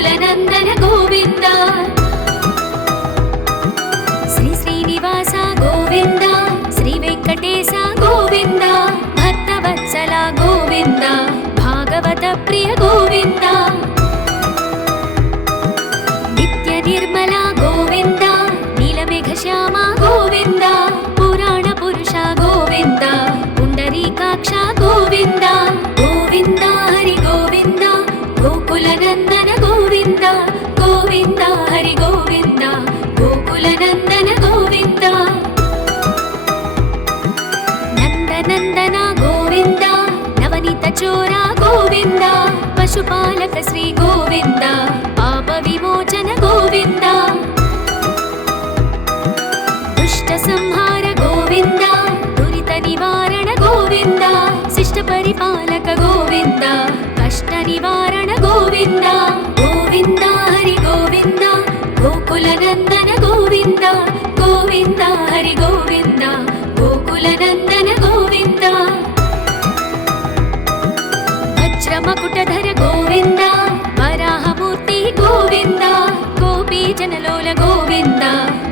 गोकुलनन्दन गोविन्द श्री श्रीनिवास गोविन्द श्री वेङ्कटेश गोविन्द भक्तवत्सल गोविन्द भागवत प्रिय गोविन्द नित्य निर्मला गोविन्द नीलमेघश्याम गोविन्द पुराण पुरुष गोविन्द पुण्डरीकाक्ष गोविन्द गोविन्द हरि गोविन्द गोकुलनन्दन गोविन्द गोविन्द हरि गोविन्द गोकुलनन्दन गोविन्द नन्दनन्दन गोविन्द नवनीत चोर गोविन्द पशुपालक श्री गोविन्द पाप विमोचन गोविन्द दुष्ट संहार गोविन्द दुरित निवारण गोविन्द शिष्ट परिपालक गोविन्द कष्ट निवारण गोविन्द गोविन्द हरि गोविन्द गोकुलनन्दन गोविन्द गोविन्द हरि गोविन्द गोकुलनन्दन गोविन्द वज्रमकुटधर गोविन्द वराहमूर्ति गोविन्द गोपीजनलोल गोविन्द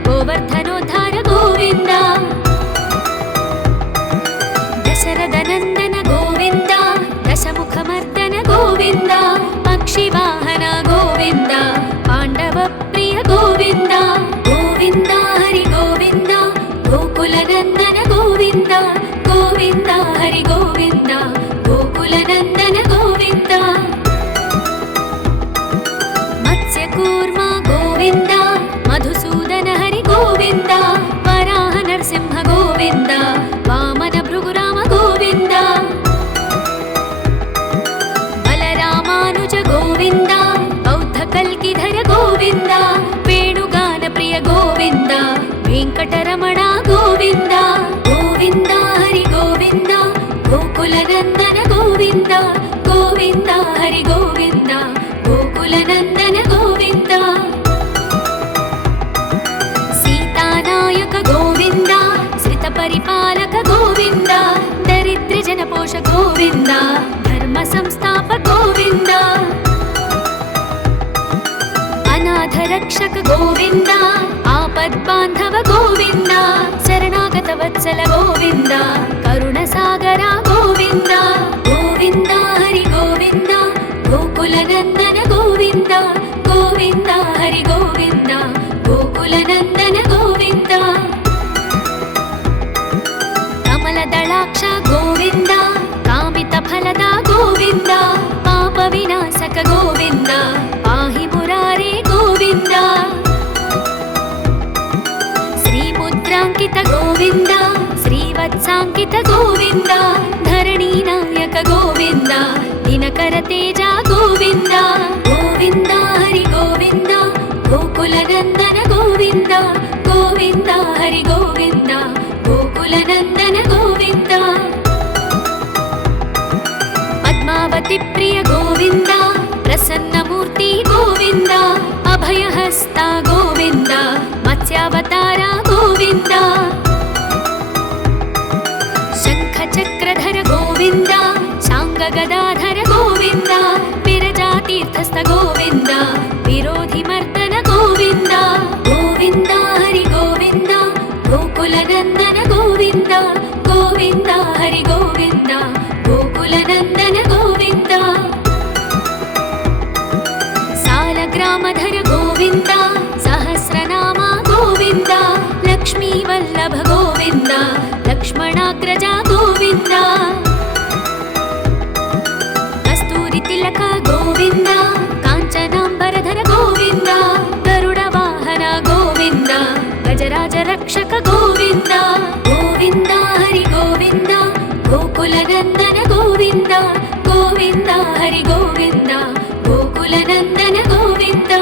गोवर्धनोद्धार गोविन्द दशरथनन्दन गोविन्द दशमुखमर्दन गोविन्द पक्षिवाहन गोविन्द पाण्डवप्रिय गोविन्द गोविन्द हरि गोविन्द गोकुलनन्दन गोविन्द गोविन्द हरि गोविन्द गोकुलनन्दन गोविन्द मत्स्यकूर्म गोविन्द मधुसूदन हरि गोविन्द वराह नरसिंह गोविन्द वामन भृगुराम गोविन्द बलरामानुज गोविन्द बौद्धकल्किधर गोविन्द वेणुगान प्रिय गोविन्द वेङ्कटरमण गोविन्द गोविन्द हरि गोविन्द गोकुलनन्दन गोविन्द गोविन्द हरि गोविन्द गोकुलनन्दन गोविन्द सीतानायक गोविन्द श्रितपरिपालक गोविन्द दरिद्रजनपोष गोविन्द धर्म संस्थापक गोविन्द अनाथरक्षक गोविन्द आपद्बान्धव गोविन्द शरणागतवत्सल गोविन्द करुणसागर गोविन्द गोविन्द हरि गोविन्द गोकुलनन्दन गोविन्द गोविन्द हरि गोविन्द गोकुलनन्दन गोविन्द कमलदलाक्ष गोविन्द कामितफलद गोविन्द पापविनाशक गोविन्द पाहि मुरारे गोविन्द श्रीमुद्राङ्कित गोविन्द श्रीवत्साङ्कित गोविन्द धरणीनायक गोविन्द दिनकर तेज गोविन्द गोविन्द हरि गोविन्द गोकुलनन्दन गोविन्द गोविन्द हरि गोविन्द गोकुलनन्दन गोविन्द पद्मावती प्रिय गोविन्द प्रसन्नमूर्ति गोविन्द अभयहस्त गोविन्द मत्स्यावतार गोविन्द शङ्खचक्रधर गोविन्द शाङ्गगदाधर गोविन्द विरजातीर्थस्थ गोविन्द विरोधिमर्दन गोविन्द गोविन्द हरि गोविन्द गोकुलनन्दन गोविन्द गोविन्द हरि गोविन्द गोकुलनन्दन गोविन्द सालग्रामधर गोविन्द सहस्रनाम गोविन्द लक्ष्मीवल्लभ गोविन्द लक्ष्मणाग्रज गोविन्द कस्तूरितिलक गोविन्द काञ्चनाम्बरधर गोविन्द गरुडवाहन गोविन्द गजराज रक्षक गोविन्द गोविन्द हरि गोविन्द गोकुलनन्दन गोविन्द गोविन्द हरि गोविन्द गोकुलनन्दन गोविन्द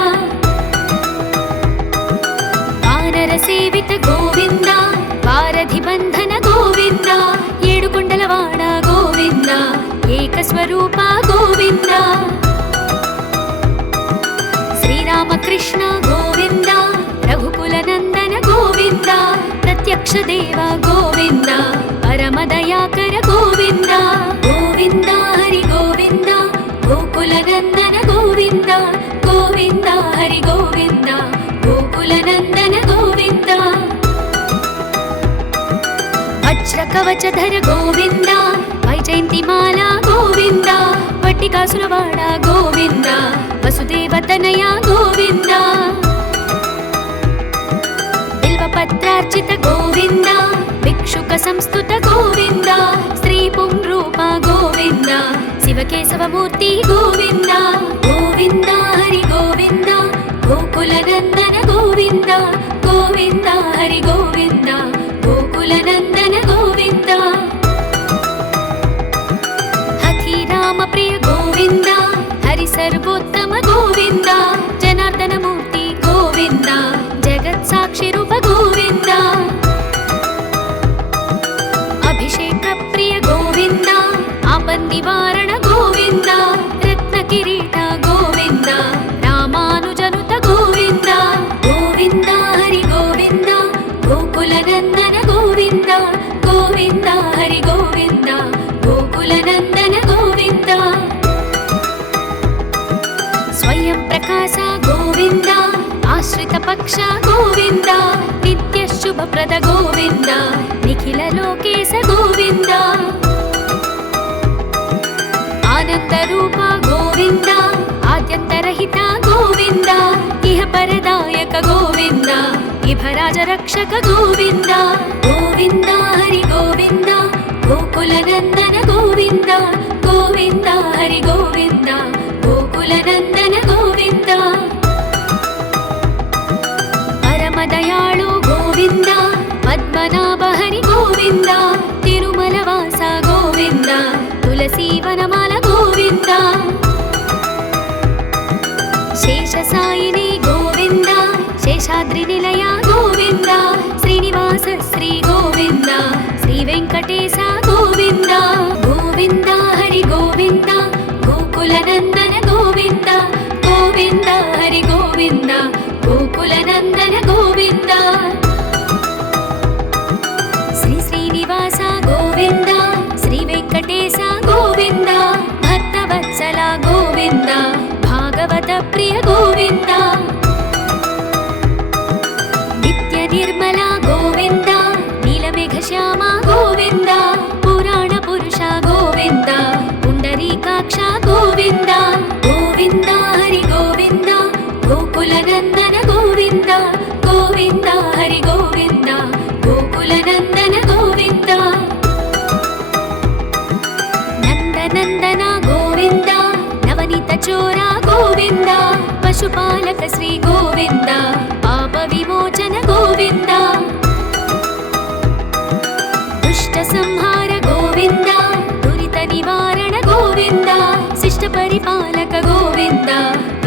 वानरसेवित गोविन्द वारधिबन्धन गोविन्द येडुकुण्डलवाड गोविन्द एकस्वरूप गोविन्द श्रीरामकृष्ण गोविन्द रघुकुलनन्दन गोविन्द प्रत्यक्ष देव गोविन्द परमदयाकर गोविन्द गोविन्द हरि गोविन्द गोकुलनन्दन गोविन्द गोविन्द కవచధర గోవింద వైజయంతిమాల గోవింద వట్టికాసులవాడ గోవింద వసుదేవతనయ గోవింద బిల్వపత్రార్చిత గోవింద భిక్షుక సంస్తుత గోవింద శ్రీ పుంరూప గోవింద శివకేశవమూర్తి గోవింద గోవింద హరి గోవింద గోకులనందన గోవింద గోవింద హరి గోవింద గోకులనందన గోవింద హఠి రామ ప్రియ గోవింద హరి సర్వోత్తమ గోవింద జనార్దన మూర్తి గోవింద జగత్ సాక్షి రూప గోవింద అభిషేక ప్రియ గోవింద ఆపన్నివారణ గోవింద రత్న కిరీట గోవింద రామానుజనుత గోవింద గోవింద హరి గోవింద గోకులనందన గోవింద గోవింద హరి గోవింద గోకులనందన గోవింద స్వయం ప్రకాశ గోవింద ఆశ్రిత పక్ష గోవింద నిత్య శుభప్రద గోవింద నిఖిల లోకేశ గోవింద ఆనంద రూప గోవింద ఆద్యంతరహిత గోవింద ఇహ పరదాయక గోవింద ఇభరాజ రక్షక గోవింద గోవింద హరి గోవింద గోకులనందన గోవింద గోవింద హరి గోవింద గోకులనందన గోవింద పరమదయాళు గోవింద పద్మనాభ హరి గోవింద తిరుమల వాస గోవింద తులసీవనమాల గోవింద శేషసాయిని గోవింద శేషాద్రి నిలయ గోవింద శ్రీనివాస శ్రీ గోవింద శ్రీ వెంకటేశ గోవింద గోవింద హరి గోవింద గోకులనందన గోవింద గోవింద హరి గోవింద గోకులనందన గోవింద శ్రీ శ్రీనివాస గోవింద శ్రీ వెంకటేశ గోవింద భక్తవత్సల గోవింద భాగవత ప్రియ గోవింద నిత్య నిర్మల గోవింద నీలమేఘ శ్యామ గోవింద పురాణ పురుష గోవింద పుండరీకాక్ష గోవింద గోవింద హరి గోవింద గోకులనందన గోవింద గోవింద హరి గోవింద గోకులనందన గోవింద నందనందన గోవింద నవనీత చోర గోవింద పశుపాలక శ్రీ గోవింద పాప విమోచన గోవింద దుష్ట సంహార గోవింద దురిత నివారణ గోవింద శిష్ట పరిపాలక గోవింద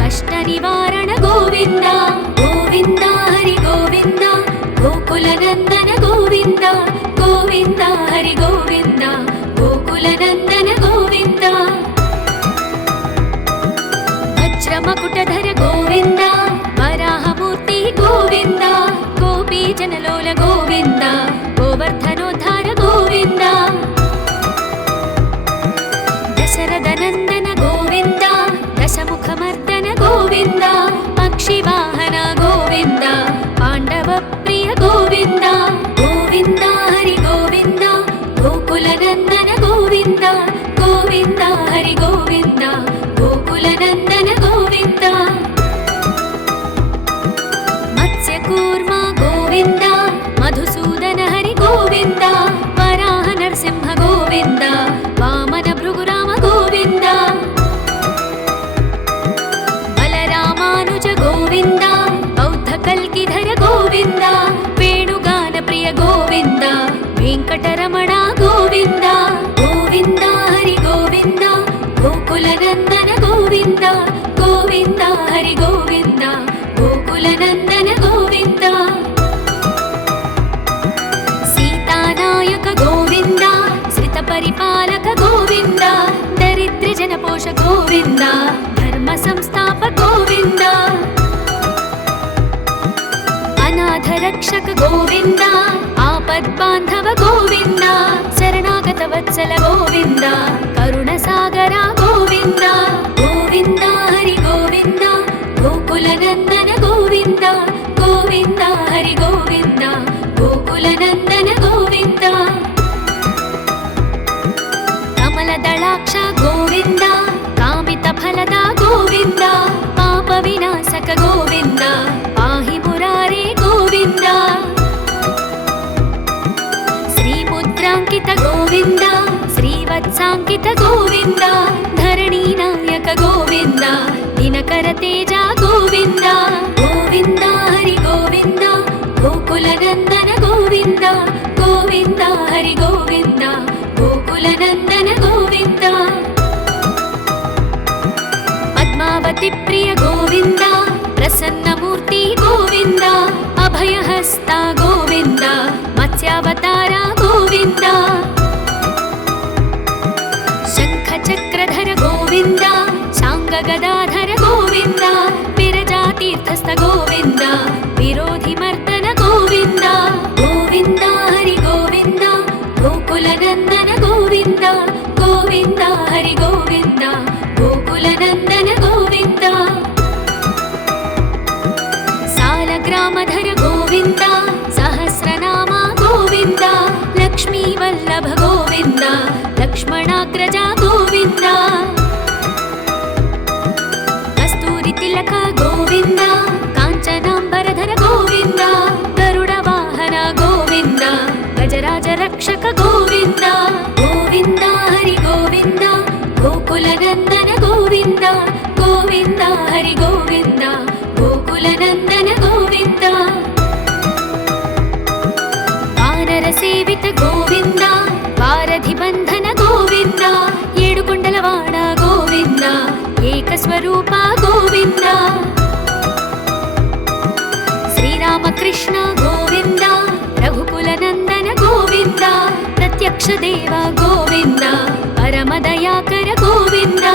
కష్ట నివారణ గోవింద గోవింద హరి గోవింద గోకులనందన గోవింద గోవింద హరి గోవింద గోకులనందన గోవింద వజ్రమకుటధర గోవింద వరాహమూర్తి గోవింద గోపీజనలోల గోవింద గోవర్ధనోద్ధార గోవింద దశరథనందన గోవింద దశముఖమర్దన గోవింద పక్షివాహన గోవింద పాండవ ప్రియ గోవింద గోవింద హరి గోవింద గోకులనందన గోవింద గోవింద హరి గోవింద గోకులనందన గోవింద మత్స్యకూర్మ గోవింద మధుసూదన హరి గోవింద వరాహ నరసింహ గోవింద వామన భృగురామ గోవింద బలరామానుజ గోవింద బౌద్ధ కల్కిధర గోవింద వేణుగాన ప్రియ గోవింద వెంకటరమణ గోవింద గోవింద హరి గోవింద గోకులనందన గోవింద గోవింద హరి గోవింద గోకులనందన గోవింద సీతానాయక గోవింద శ్రిత పరిపాలక గోవింద దరిద్ర జనపోష గోవింద ధర్మ సంస్థాప గోవింద అనాథ రక్షక గోవింద ఆపద్బాంధవ గోవింద శరణాగత వత్సల గోవింద కరుణ సాగర గోవింద గోవింద హరి గోవింద గోకులనందన గోవింద గోవింద హరి గోవింద గోకులనందన గోవింద ಗೋವಿಂದ ಧರಣಿ ನಾಯಕ ಗೋವಿಂದ ದಿನಕರ ತೇಜ ಗೋವಿಂದ ಗೋವಿಂದ ಹರಿ ಗೋವಿಂದ ಗೋಕುಲ ನಂದನ ಗೋವಿಂದ ಗೋವಿಂದ ಹರಿ ಗೋವಿಂದ ಗೋಕುಲ ನಂದನ ಗೋವಿಂದ ಪದ್ಮಾವತಿ ಪ್ರಿಯ ಗೋವಿಂದ ಪ್ರಸನ್ನ ಮೂರ್ತಿ ಗೋವಿಂದ ಅಭಯಹಸ್ತ ಗೋವಿಂದ ಮತ್ಸ್ಯಾವತಾರ ಗೋವಿಂದ ಶಂಖ ಚಕ್ರಧರ ಗೋವಿಂದ ಶಾಂಗ ಗದಾಧರ ಗೋವಿಂದ ವಿರಜಾತೀರ್ಥಸ್ಥ ಗೋವಿಂದ ವಿರೋಧಿ ಮರ್ದನ ಗೋವಿಂದ ಗೋವಿಂದ ಹರಿ ಗೋವಿಂದ ಗೋಕುಲ ನಂದನ ಗೋವಿಂದ ಗೋವಿಂದ ಹರಿ ಗೋವಿಂದ ಗೋಕುಲ ನಂದನ ಗೋವಿಂದ ಸಾಲಗ್ರಾಮಧರ ಗೋವಿಂದ ಸಹಸ್ರನಾಮ ಗೋವಿಂದ ಲಕ್ಷ್ಮೀ ವಲ್ಲಭ ಗೋವಿಂದ ಲಕ್ಷ್ಮಣಾಗ್ರಜ ಗೋವಿಂದ ಕಸ್ತೂರಿ ತಿಲಕ ಗೋವಿಂದ ಕಾಂಚನಾಂಬರಧರ ಗೋವಿಂದ ಗರುಡ ವಾಹನ ಗೋವಿಂದ ಗಜರಾಜ ರಕ್ಷಕ ಗೋವಿಂದ ಗೋವಿಂದ ಹರಿ ಗೋವಿಂದ ಗೋಕುಲ ನಂದನ ಗೋವಿಂದ ಗೋವಿಂದ ಹರಿ ಗೋವಿಂದ ಗೋಕುಲ ನಂದನ ಗೋವಿಂದ ವಾನರ ಸೇವಿತ ಗೋವಿಂದ ವಾರಧಿ ಬಂಧನ ಗೋವಿಂದ ಏಡುಕೊಂಡಲವಾಡ ಗೋವಿಂದ ಏಕಸ್ವರೂಪ ಗೋವಿಂದ ಶ್ರೀರಾಮಕೃಷ್ಣ ಗೋವಿಂದ ರಘುಕುಲ ನಂದನ ಗೋವಿಂದ ಪ್ರತ್ಯಕ್ಷ ದೇವ ಗೋವಿಂದ ಪರಮದಯಾಕರ ಗೋವಿಂದ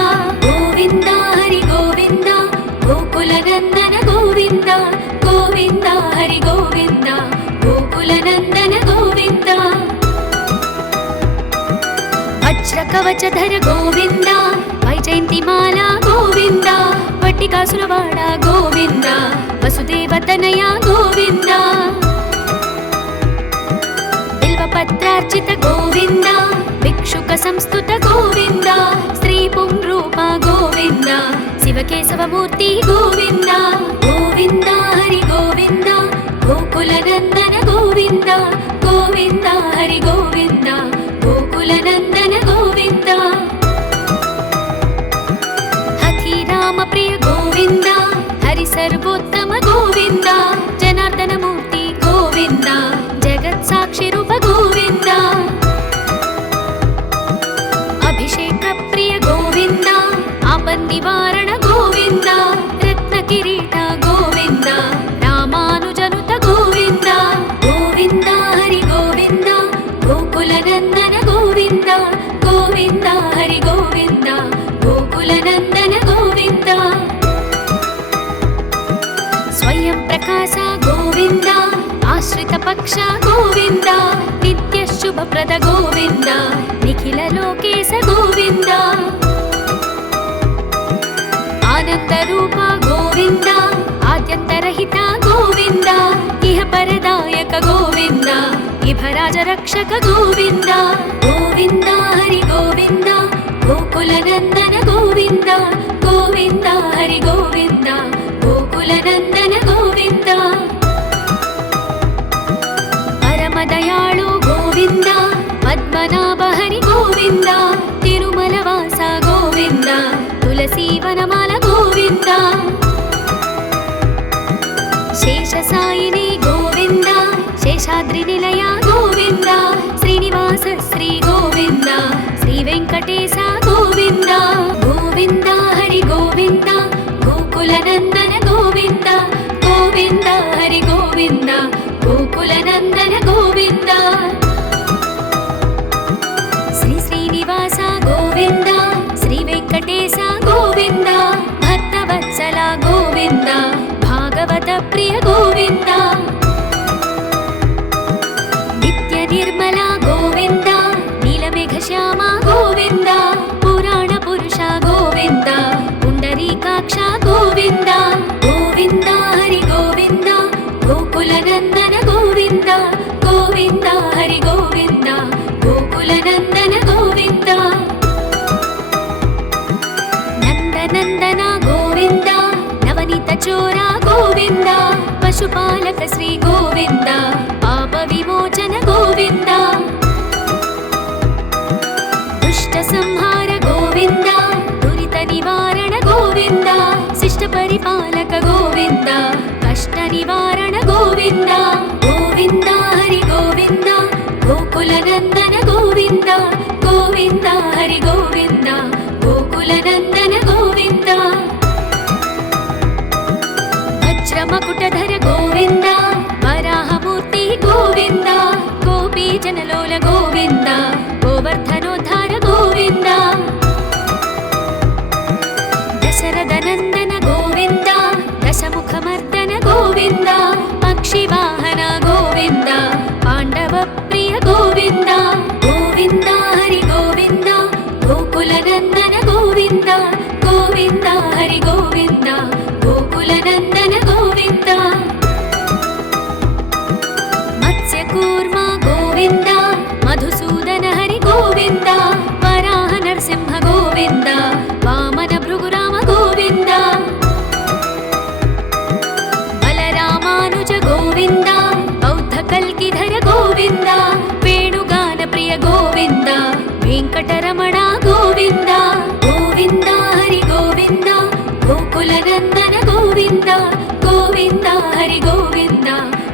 ಗೋವಿಂದ ಹರಿ ಗೋವಿಂದ ಗೋಕುಲ ನಂದನ ಗೋವಿಂದ ಗೋವಿಂದ ಹರಿ ಗೋವಿಂದ ಗೋಕುಲ ನಂದನ ಗೋವಿಂದ ವಜ್ರ ಕವಚಧರ ಗೋವಿಂದ ವೈಜಯಂತಿ ಮಾಲಾ ಗೋವಿಂದ ವಟ್ಟಿಕಾಸುರವಾಡ ಗೋವಿಂದ ವಸುದೇವತನಯ ಗೋವಿಂದ ಬಿಲ್ವಪತ್ರಾರ್ಚಿತ ಗೋವಿಂದ ಭಿಕ್ಷುಕ ಸಂಸ್ತುತ ಗೋವಿಂದ ಶ್ರೀ ಪುಂರೂಪ ಗೋವಿಂದ ಶಿವಕೇಶವ ಮೂರ್ತಿ ಗೋವಿಂದ ಗೋವಿಂದ ಹರಿ ಗೋವಿಂದ ಗೋಕುಲ ನಂದನ ಗೋವಿಂದ ಗೋವಿಂದ ಹರಿ ಗೋವಿಂದ ಗೋಕುಲ ನಂದನ ಗೋವಿಂದ ಹಥಿರಾಮ ಪ್ರಿಯ ಗೋವಿಂದ ಹರಿ ಸರ್ವೋತ್ತಮ ಗೋವಿಂದ ಜನಾರ್ದನ ಮೂರ್ತಿ ಗೋವಿಂದ ಜಗತ್ ಸಾಕ್ಷಿ ರೂಪ ಗೋವಿಂದ ಅಭಿಷೇಕ ಪ್ರಿಯ ಗೋವಿಂದ ಆಪನ್ ನಿವಾರಣ ಗೋವಿಂದ ರತ್ನ ಕಿರೀಟ ಗೋವಿಂದ ರಾಮಾನುಜನುತ ಗೋವಿಂದ ಗೋವಿಂದ ಹರಿ ಗೋವಿಂದ ಗೋಕುಲ ನಂದನ ಗೋವಿಂದ ಗೋವಿಂದ ಹರಿ ಗೋವಿಂದ ಗೋಕುಲ ನಂದನ ಗೋವಿಂದ ಸ್ವಯಂ ಪ್ರಕಾಶ ಗೋವಿಂದ ಆಶ್ರಿತ ಪಕ್ಷ ಗೋವಿಂದ ನಿತ್ಯ ಶುಭಪ್ರದ ಗೋವಿಂದ ನಿಖಿಲ ಲೋಕೇಶ ಗೋವಿಂದ ಆನಂದ ರೂಪ ಗೋವಿಂದ ಆದ್ಯಂತರಹಿತ ಗೋವಿಂದ ಇಹ ಪರದಾಯಕ ಗೋವಿಂದ ಇಭರಾಜ ರಕ್ಷಕ ಗೋವಿಂದ ಗೋವಿಂದ ಹರಿ ಗೋವಿಂದ ಗೋಕುಲ ನಂದನ ಗೋವಿಂದ ಗೋವಿಂದ ಹರಿ ಗೋವಿಂದ ಗೋಕುಲ ನಂದನ ಗೋವಿಂದ ಪರಮದಯಾಳು ಗೋವಿಂದ ಪದ್ಮನಾಭ ಹರಿ ಗೋವಿಂದ ತಿರುಮಲ ವಾಸ ಗೋವಿಂದ ತುಳಸಿ ವನಮಾಲ ಗೋವಿಂದ ಶೇಷ ಸಾಯಿನಿ ಗೋವಿಂದ ಶೇಷಾದ್ರಿ ನಿಲಯ ಗೋವಿಂದ ಶ್ರೀನಿವಾಸ ಶ್ರೀ ಗೋವಿಂದ ಶ್ರೀ ವೆಂಕಟೇಶ ಗೋವಿಂದ ಗೋವಿಂದ ಹರಿ ಗೋವಿಂದ ಗೋಕುಲ ನಂದನ ಗೋವಿಂದ ಗೋವಿಂದ ಹರಿ ಗೋವಿಂದ ಗೋಕುಲ ನಂದನ ಗೋವಿಂದ ಶ್ರೀ ಶ್ರೀನಿವಾಸ ಗೋವಿಂದ ಶ್ರೀ ವೆಂಕಟೇಶ ಗೋವಿಂದ ಭಕ್ತವತ್ಸಲ ಗೋವಿಂದ ಭಾಗವತ ಪ್ರಿಯ ಗೋವಿಂದ ನಿತ್ಯ ನಿರ್ಮಲ ಗೋವಿಂದ ನೀಲಮೇಘ ಶ್ಯಾಮ ಗೋವಿಂದ ಪುರಾಣ ಪುರುಷ ಗೋವಿಂದ ಪುಂಡರೀಕಾಕ್ಷ ಗೋವಿಂದ ಗೋವಿಂದ ಹರಿ ಗೋವಿಂದ ಗೋಕುಲ ನಂದನ ಗೋವಿಂದ ಗೋವಿಂದ ಹರಿ ಗೋವಿಂದ ಗೋಕುಲ ನಂದನ ಗೋವಿಂದ ನಂದನಂದನ ಗೋವಿಂದ ನವನೀತ ಚೋರ ಗೋವಿಂದ ಪಶುಪಾಲಕ ಶ್ರೀ ಗೋವಿಂದ ಪಾಪ ವಿಮೋಚನ ಗೋವಿಂದ ದುಷ್ಟ ಸಂಹಾರ ಗೋವಿಂದ పరిపాలక గోవింద కష్ట నివారణ గోవింద గోవింద హరి గోవింద గోకుల నందన గోవింద గోవింద హరి గోవింద గోకుల నందన గోవింద వజ్రమకుటధర గోవింద వరాహమూర్తి గోవింద గోపీ జనలోల గోవింద గోవర్ధనోద్ధార గోవింద దశరథ నందన గోవింద దశముఖమర్దన గోవింద పక్షివాహన గోవింద పాండవ ప్రియ గోవింద గోవింద హరి గోవింద గోకుల నందన గోవింద గోవింద హరి గోవింద గోకుల నందన గోవింద మత్స్యకూర్మ గోవింద మధుసూదన హరి గోవింద వరాహ నరసింహ గోవింద వామన భృగురామ గోవింద బలరామానుజ గోవింద బౌద్ధ కల్కిధర గోవింద వేణుగాన ప్రియ గోవింద వెంకటరమణ గోవింద గోవింద హరి గోవింద గోకుల నందన గోవింద గోవింద హరి గోవింద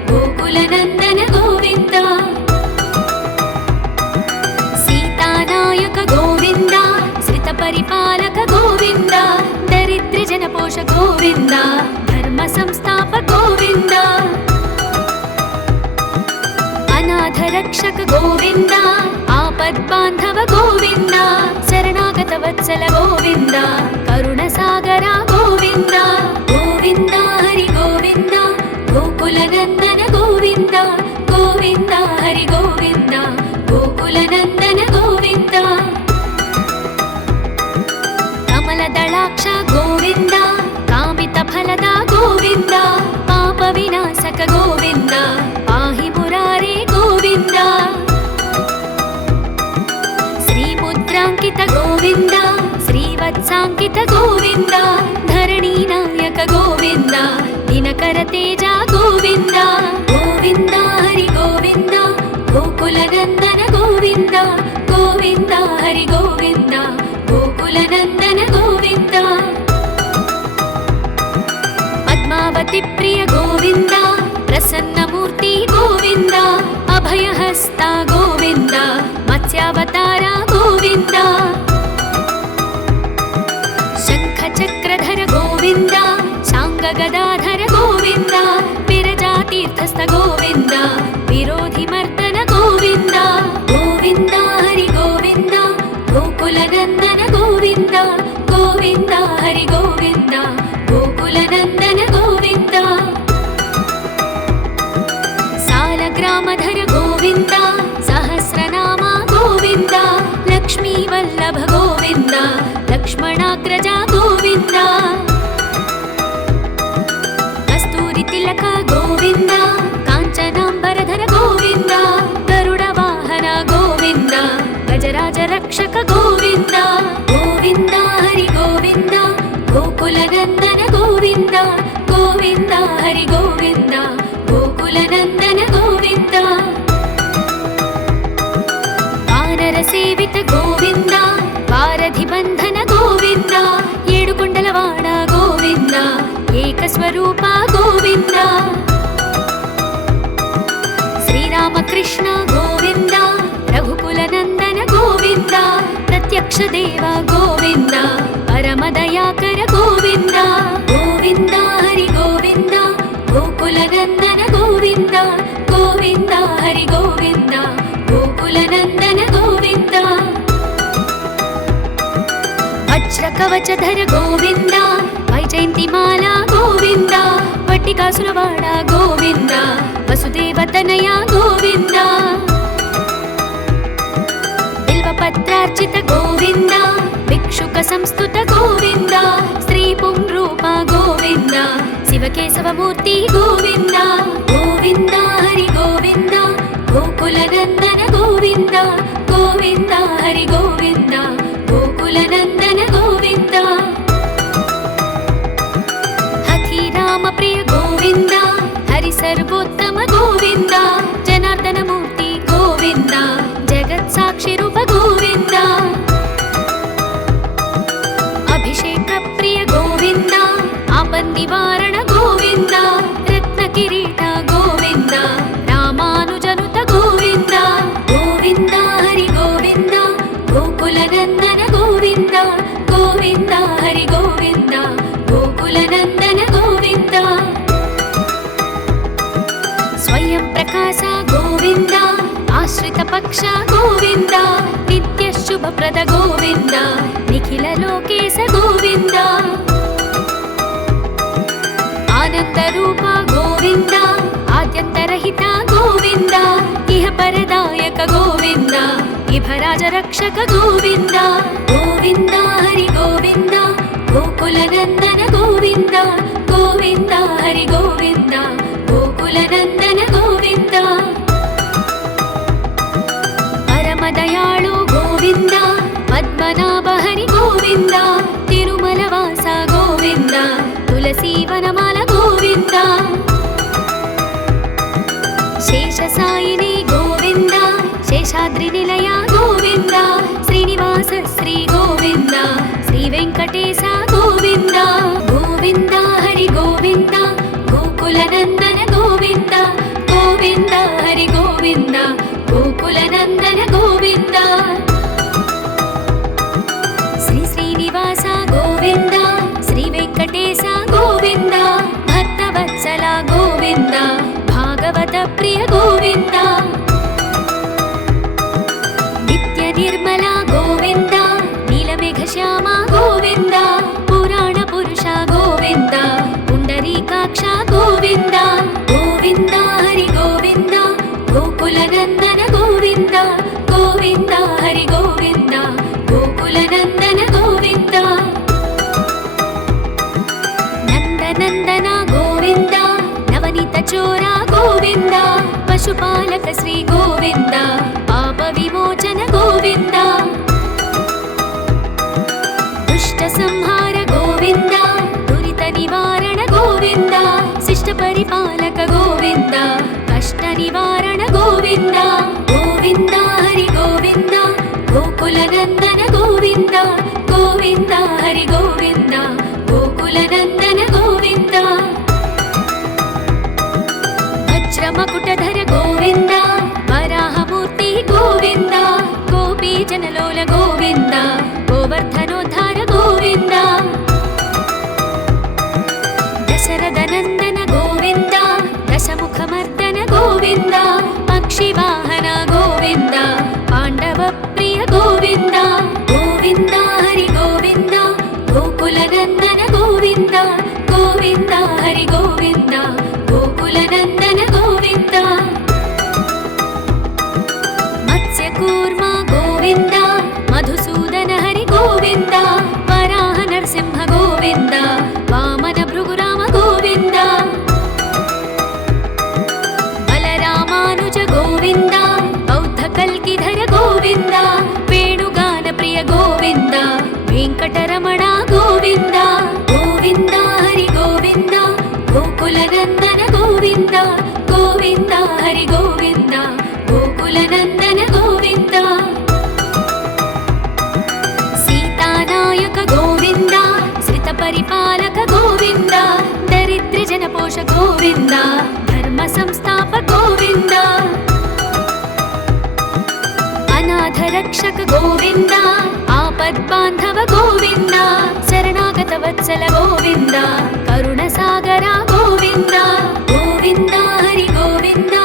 గోకుల నందన గోవింద సీతానాయక గోవింద శ్రిత పరిపాలక గోవింద దరిద్ర జనపోష గోవింద ధర్మ సంస్థాప గోవింద అనాథ రక్షక గోవింద ఆపద్బాంధవ గోవింద శరణాగత వత్సల గోవింద కరుణ సాగర గోవింద గోవింద హరి గోవింద గోకుల నందన గోవింద గోవింద హరి గోవింద గోకుల నందన గోవింద కమల దళాక్ష గోవింద కామిత ఫలద గోవింద పాప వినాశక గోవింద పాహి మురారే గోవింద శ్రీముద్రాంకిత గోవింద శ్రీవత్సాంకిత గోవింద ధరణీ నాయక గోవింద దినకర తేజ గోవింద గోవింద హరి గోవింద గోకుల నందన గోవింద గోవింద హరి గోవింద గోకుల నందన గోవింద పద్మావతి ప్రియ గోవింద ప్రసన్నమూర్తి గోవింద అభయహస్త గోవింద మత్స్యావతార గోవింద శంఖ చక్రధర గోవింద శాంగ గదాధర గోవింద విరజాతీర్థస్థ గోవింద విరోధి మర్దన గోవింద గోవింద హరి గోవింద గోకుల నందన గోవింద గోవింద హరి గోవింద గోకుల నందన గోవింద సాలగ్రామధర గోవింద సహస్రనామ గోవింద లక్ష్మీ వల్లభ గోవింద లక్ష్మణాగ్రజ గోవింద కస్తూరి తిలక గోవింద కాంచనాంబరధర గోవింద గరుడ వాహన గోవింద గజరాజ రక్షక గోవింద గోవింద హరి గోవింద గోకుల నందన గోవింద గోవింద హరి గోవింద గోకుల నందన గోవింద వానర సేవిత గోవింద వారధి బంధన గోవింద ఏడుకొండలవాడ గోవింద ఏకస్వరూప గోవింద శ్రీరామకృష్ణ గోవింద రఘుకుల నందన గోవింద ప్రత్యక్ష దేవ గోవింద పరమదయాకర గోవింద గోవింద హరి గోవింద గోకుల నందన గోవింద గోవింద హరి గోవింద గోకుల నందన గోవింద వజ్ర కవచధర గోవింద వైజయంతిమాల గోవింద వట్టికాసులవాడ గోవింద వసుదేవతనయ గోవింద బిల్వపత్రార్చిత గోవింద భిక్షుక సంస్థుత గోవింద శ్రీ పుంరూప గోవింద శివకేశవమూర్తి గోవింద గోవింద హరి గోవింద గోకుల నందన గోవింద గోవింద హరి గోవింద గోకుల నందన గోవింద హఠీరామ ప్రియ గోవింద హరి సర్వోత్తమ గోవింద జనార్దన మూర్తి గోవింద జగత్ సాక్షి రూప గోవింద అభిషేక ప్రియ గోవింద ఆపన్ని ಸ್ವಯಂ ಪ್ರಕಾಶ ಗೋವಿಂದ ಆಶ್ರಿತ ಪಕ್ಷ ಗೋವಿಂದ ನಿತ್ಯ ಶುಭಪ್ರದ ಗೋವಿಂದ ನಿಖಿಲ ಲೋಕೇಶ ಗೋವಿಂದ ಆನಂದ ರೂಪ ಗೋವಿಂದ ಆದ್ಯಂತರಹಿತ ಗೋವಿಂದ ಇಹ ಪರದಾಯಕ ಗೋವಿಂದ ಇಭರಾಜ ರಕ್ಷಕ ಗೋವಿಂದ ಗೋವಿಂದ ಹರಿ ಗೋವಿಂದ ಗೋಕುಲ ನಂದನ ಗೋವಿಂದ ಗೋವಿಂದ ಹರಿ ಗೋವಿಂದ ಗೋಕುಲ ನಂದನ ಗೋವಿಂದ ಪರಮ ದಯಾಳು ಗೋವಿಂದ ಪದ್ಮನಾಭ ಹರಿ ಗೋವಿಂದ ತಿರುಮಲ ವಾಸ ಗೋವಿಂದ ತುಳಸಿ ವನಮಾಲ ಗೋವಿಂದ ಶೇಷ ಸಾಯಿನಿ ಗೋವಿಂದ ಶೇಷಾದ್ರಿ ನಿಲಯ ಗೋವಿಂದ ಶ್ರೀನಿವಾಸ ಶ್ರೀ ಗೋವಿಂದ ಶ್ರೀ ವೆಂಕಟೇಶ ಗೋವಿಂದ ಗೋವಿಂದ ಹರಿ ಗೋವಿಂದ ಗೋಕುಲ ನಂದನ ಗೋವಿಂದ ಗೋವಿಂದ ಹರಿ ಗೋವಿಂದ ಗೋಕುಲ ನಂದನ ಗೋವಿಂದ ಶ್ರೀ ಶ್ರೀನಿವಾಸ ಗೋವಿಂದ ಶ್ರೀ ವೆಂಕಟೇಶ ಗೋವಿಂದ ಭಕ್ತವತ್ಸಲ ಗೋವಿಂದ ಭಾಗವತ ಪ್ರಿಯ ಗೋವಿಂದ ನಿತ್ಯ ನಿರ್ಮಲ ಗೋವಿಂದ ನೀಲಮೇಘ ಶ್ಯಾಮ ಗೋವಿಂದ ಪುರಾಣ ಪುರುಷ ಗೋವಿಂದ ಪುಂಡರೀಕಾಕ್ಷ ಗೋವಿಂದ ಗೋವಿಂದ ಹರಿ ಗೋವಿಂದ ಗೋಕುಲ ನಂದನ ಗೋವಿಂದ ಗೋವಿಂದ ಹರಿ ಗೋವಿಂದ ಗೋಕುಲ ನಂದನ ಗೋವಿಂದ ನಂದನಂದನ ಗೋವಿಂದ ನವನೀತ ಚೋರ ಗೋವಿಂದ ಪಶುಪಾಲಕ ಶ್ರೀ ಗೋವಿಂದ ಪಾಪ ವಿಮೋಚನ ಗೋವಿಂದ ದುಷ್ಟ ಸಂಹಾರ ಗೋವಿಂದ ದುರಿತ ನಿವಾರಣ ಗೋವಿಂದ ಶಿಷ್ಟ ಪರಿಪಾಲಕ ಗೋವಿಂದ ಕಷ್ಟ ನಿವಾರಣ ಗೋವಿಂದ ಗೋವಿಂದ ಹರಿ ಗೋವಿಂದ ಗೋಕುಲ ನಂದನ ಗೋವಿಂದ ಗೋವಿಂದ ಹರಿ ಗೋವಿಂದ ಗೋಕುಲ ನಂದನ ಗೋವಿಂದ ವಜ್ರ ಮಕುಟಧರ ಗೋವಿಂದ ವರಾಹಮೂರ್ತಿ ಗೋವಿಂದ ಗೋಪಿ ಜನಲೋಲ ಗೋವಿಂದ ಗೋವರ್ಧನೋದ್ಧಾರ ಗೋವಿಂದ ದಶರಥ ನಂದನ ಗೋವಿಂದ ದಶಮುಖ ಮರ್ದನ ಗೋವಿಂದ ಪಕ್ಷಿ ವಾಹನ ಗೋವಿಂದ ಪಾಂಡವ ಪ್ರಿಯ ಗೋವಿಂದ ಗೋವಿಂದ ಹರಿ ಗೋವಿಂದ ಗೋಕುಲ ನಂದನ ಗೋವಿಂದ ಗೋವಿಂದ ಹರಿ ಗೋವಿಂದ ಗೋಕುಲ ನಂದನ ಗೋವಿಂದ ಮತ್ಸ್ಯ ಕೂರ್ಮ ಗೋವಿಂದ ಮಧುಸೂದನ ಹರಿ ಗೋವಿಂದ ವರಾಹ ನರಸಿಂಹ ಗೋವಿಂದ ವಾಮನ ಭೃಗುರಾಮ ಗೋವಿಂದ ಬಲರಾಮಾನುಜ ಗೋವಿಂದ ಬೌದ್ಧ ಕಲ್ಕಿಧರ ಗೋವಿಂದ ವೇಣುಗಾನ ಪ್ರಿಯ ಗೋವಿಂದ ವೆಂಕಟರಮಣ ಗೋವಿಂದ ಗೋವಿಂದ ಹರಿ ಗೋವಿಂದ ಗೋಕುಲ ನಂದನ ಗೋವಿಂದ ಗೋವಿಂದ ಹರಿ ಗೋವಿಂದ ಗೋಕುಲ ನಂದನ ಗೋವಿಂದ ಸೀತಾನಾಯಕ ಗೋವಿಂದ ಶ್ರಿತ ಪರಿಪಾಲಕ ಗೋವಿಂದ ದರಿದ್ರ ಜನಪೋಷ ಗೋವಿಂದ ಧರ್ಮ ಸಂಸ್ಥಾಪ ಗೋವಿಂದ ಅನಾಥ ರಕ್ಷಕ ಗೋವಿಂದ ಆಪದ್ ಬಾಂಧವ ಗೋವಿಂದ ಶರಣಾಗತ ವತ್ಸಲ ಗೋವಿಂದ ಕರುಣ ಸಾಗರ ಗೋವಿಂದ ಗೋವಿಂದ ಹರಿ ಗೋವಿಂದ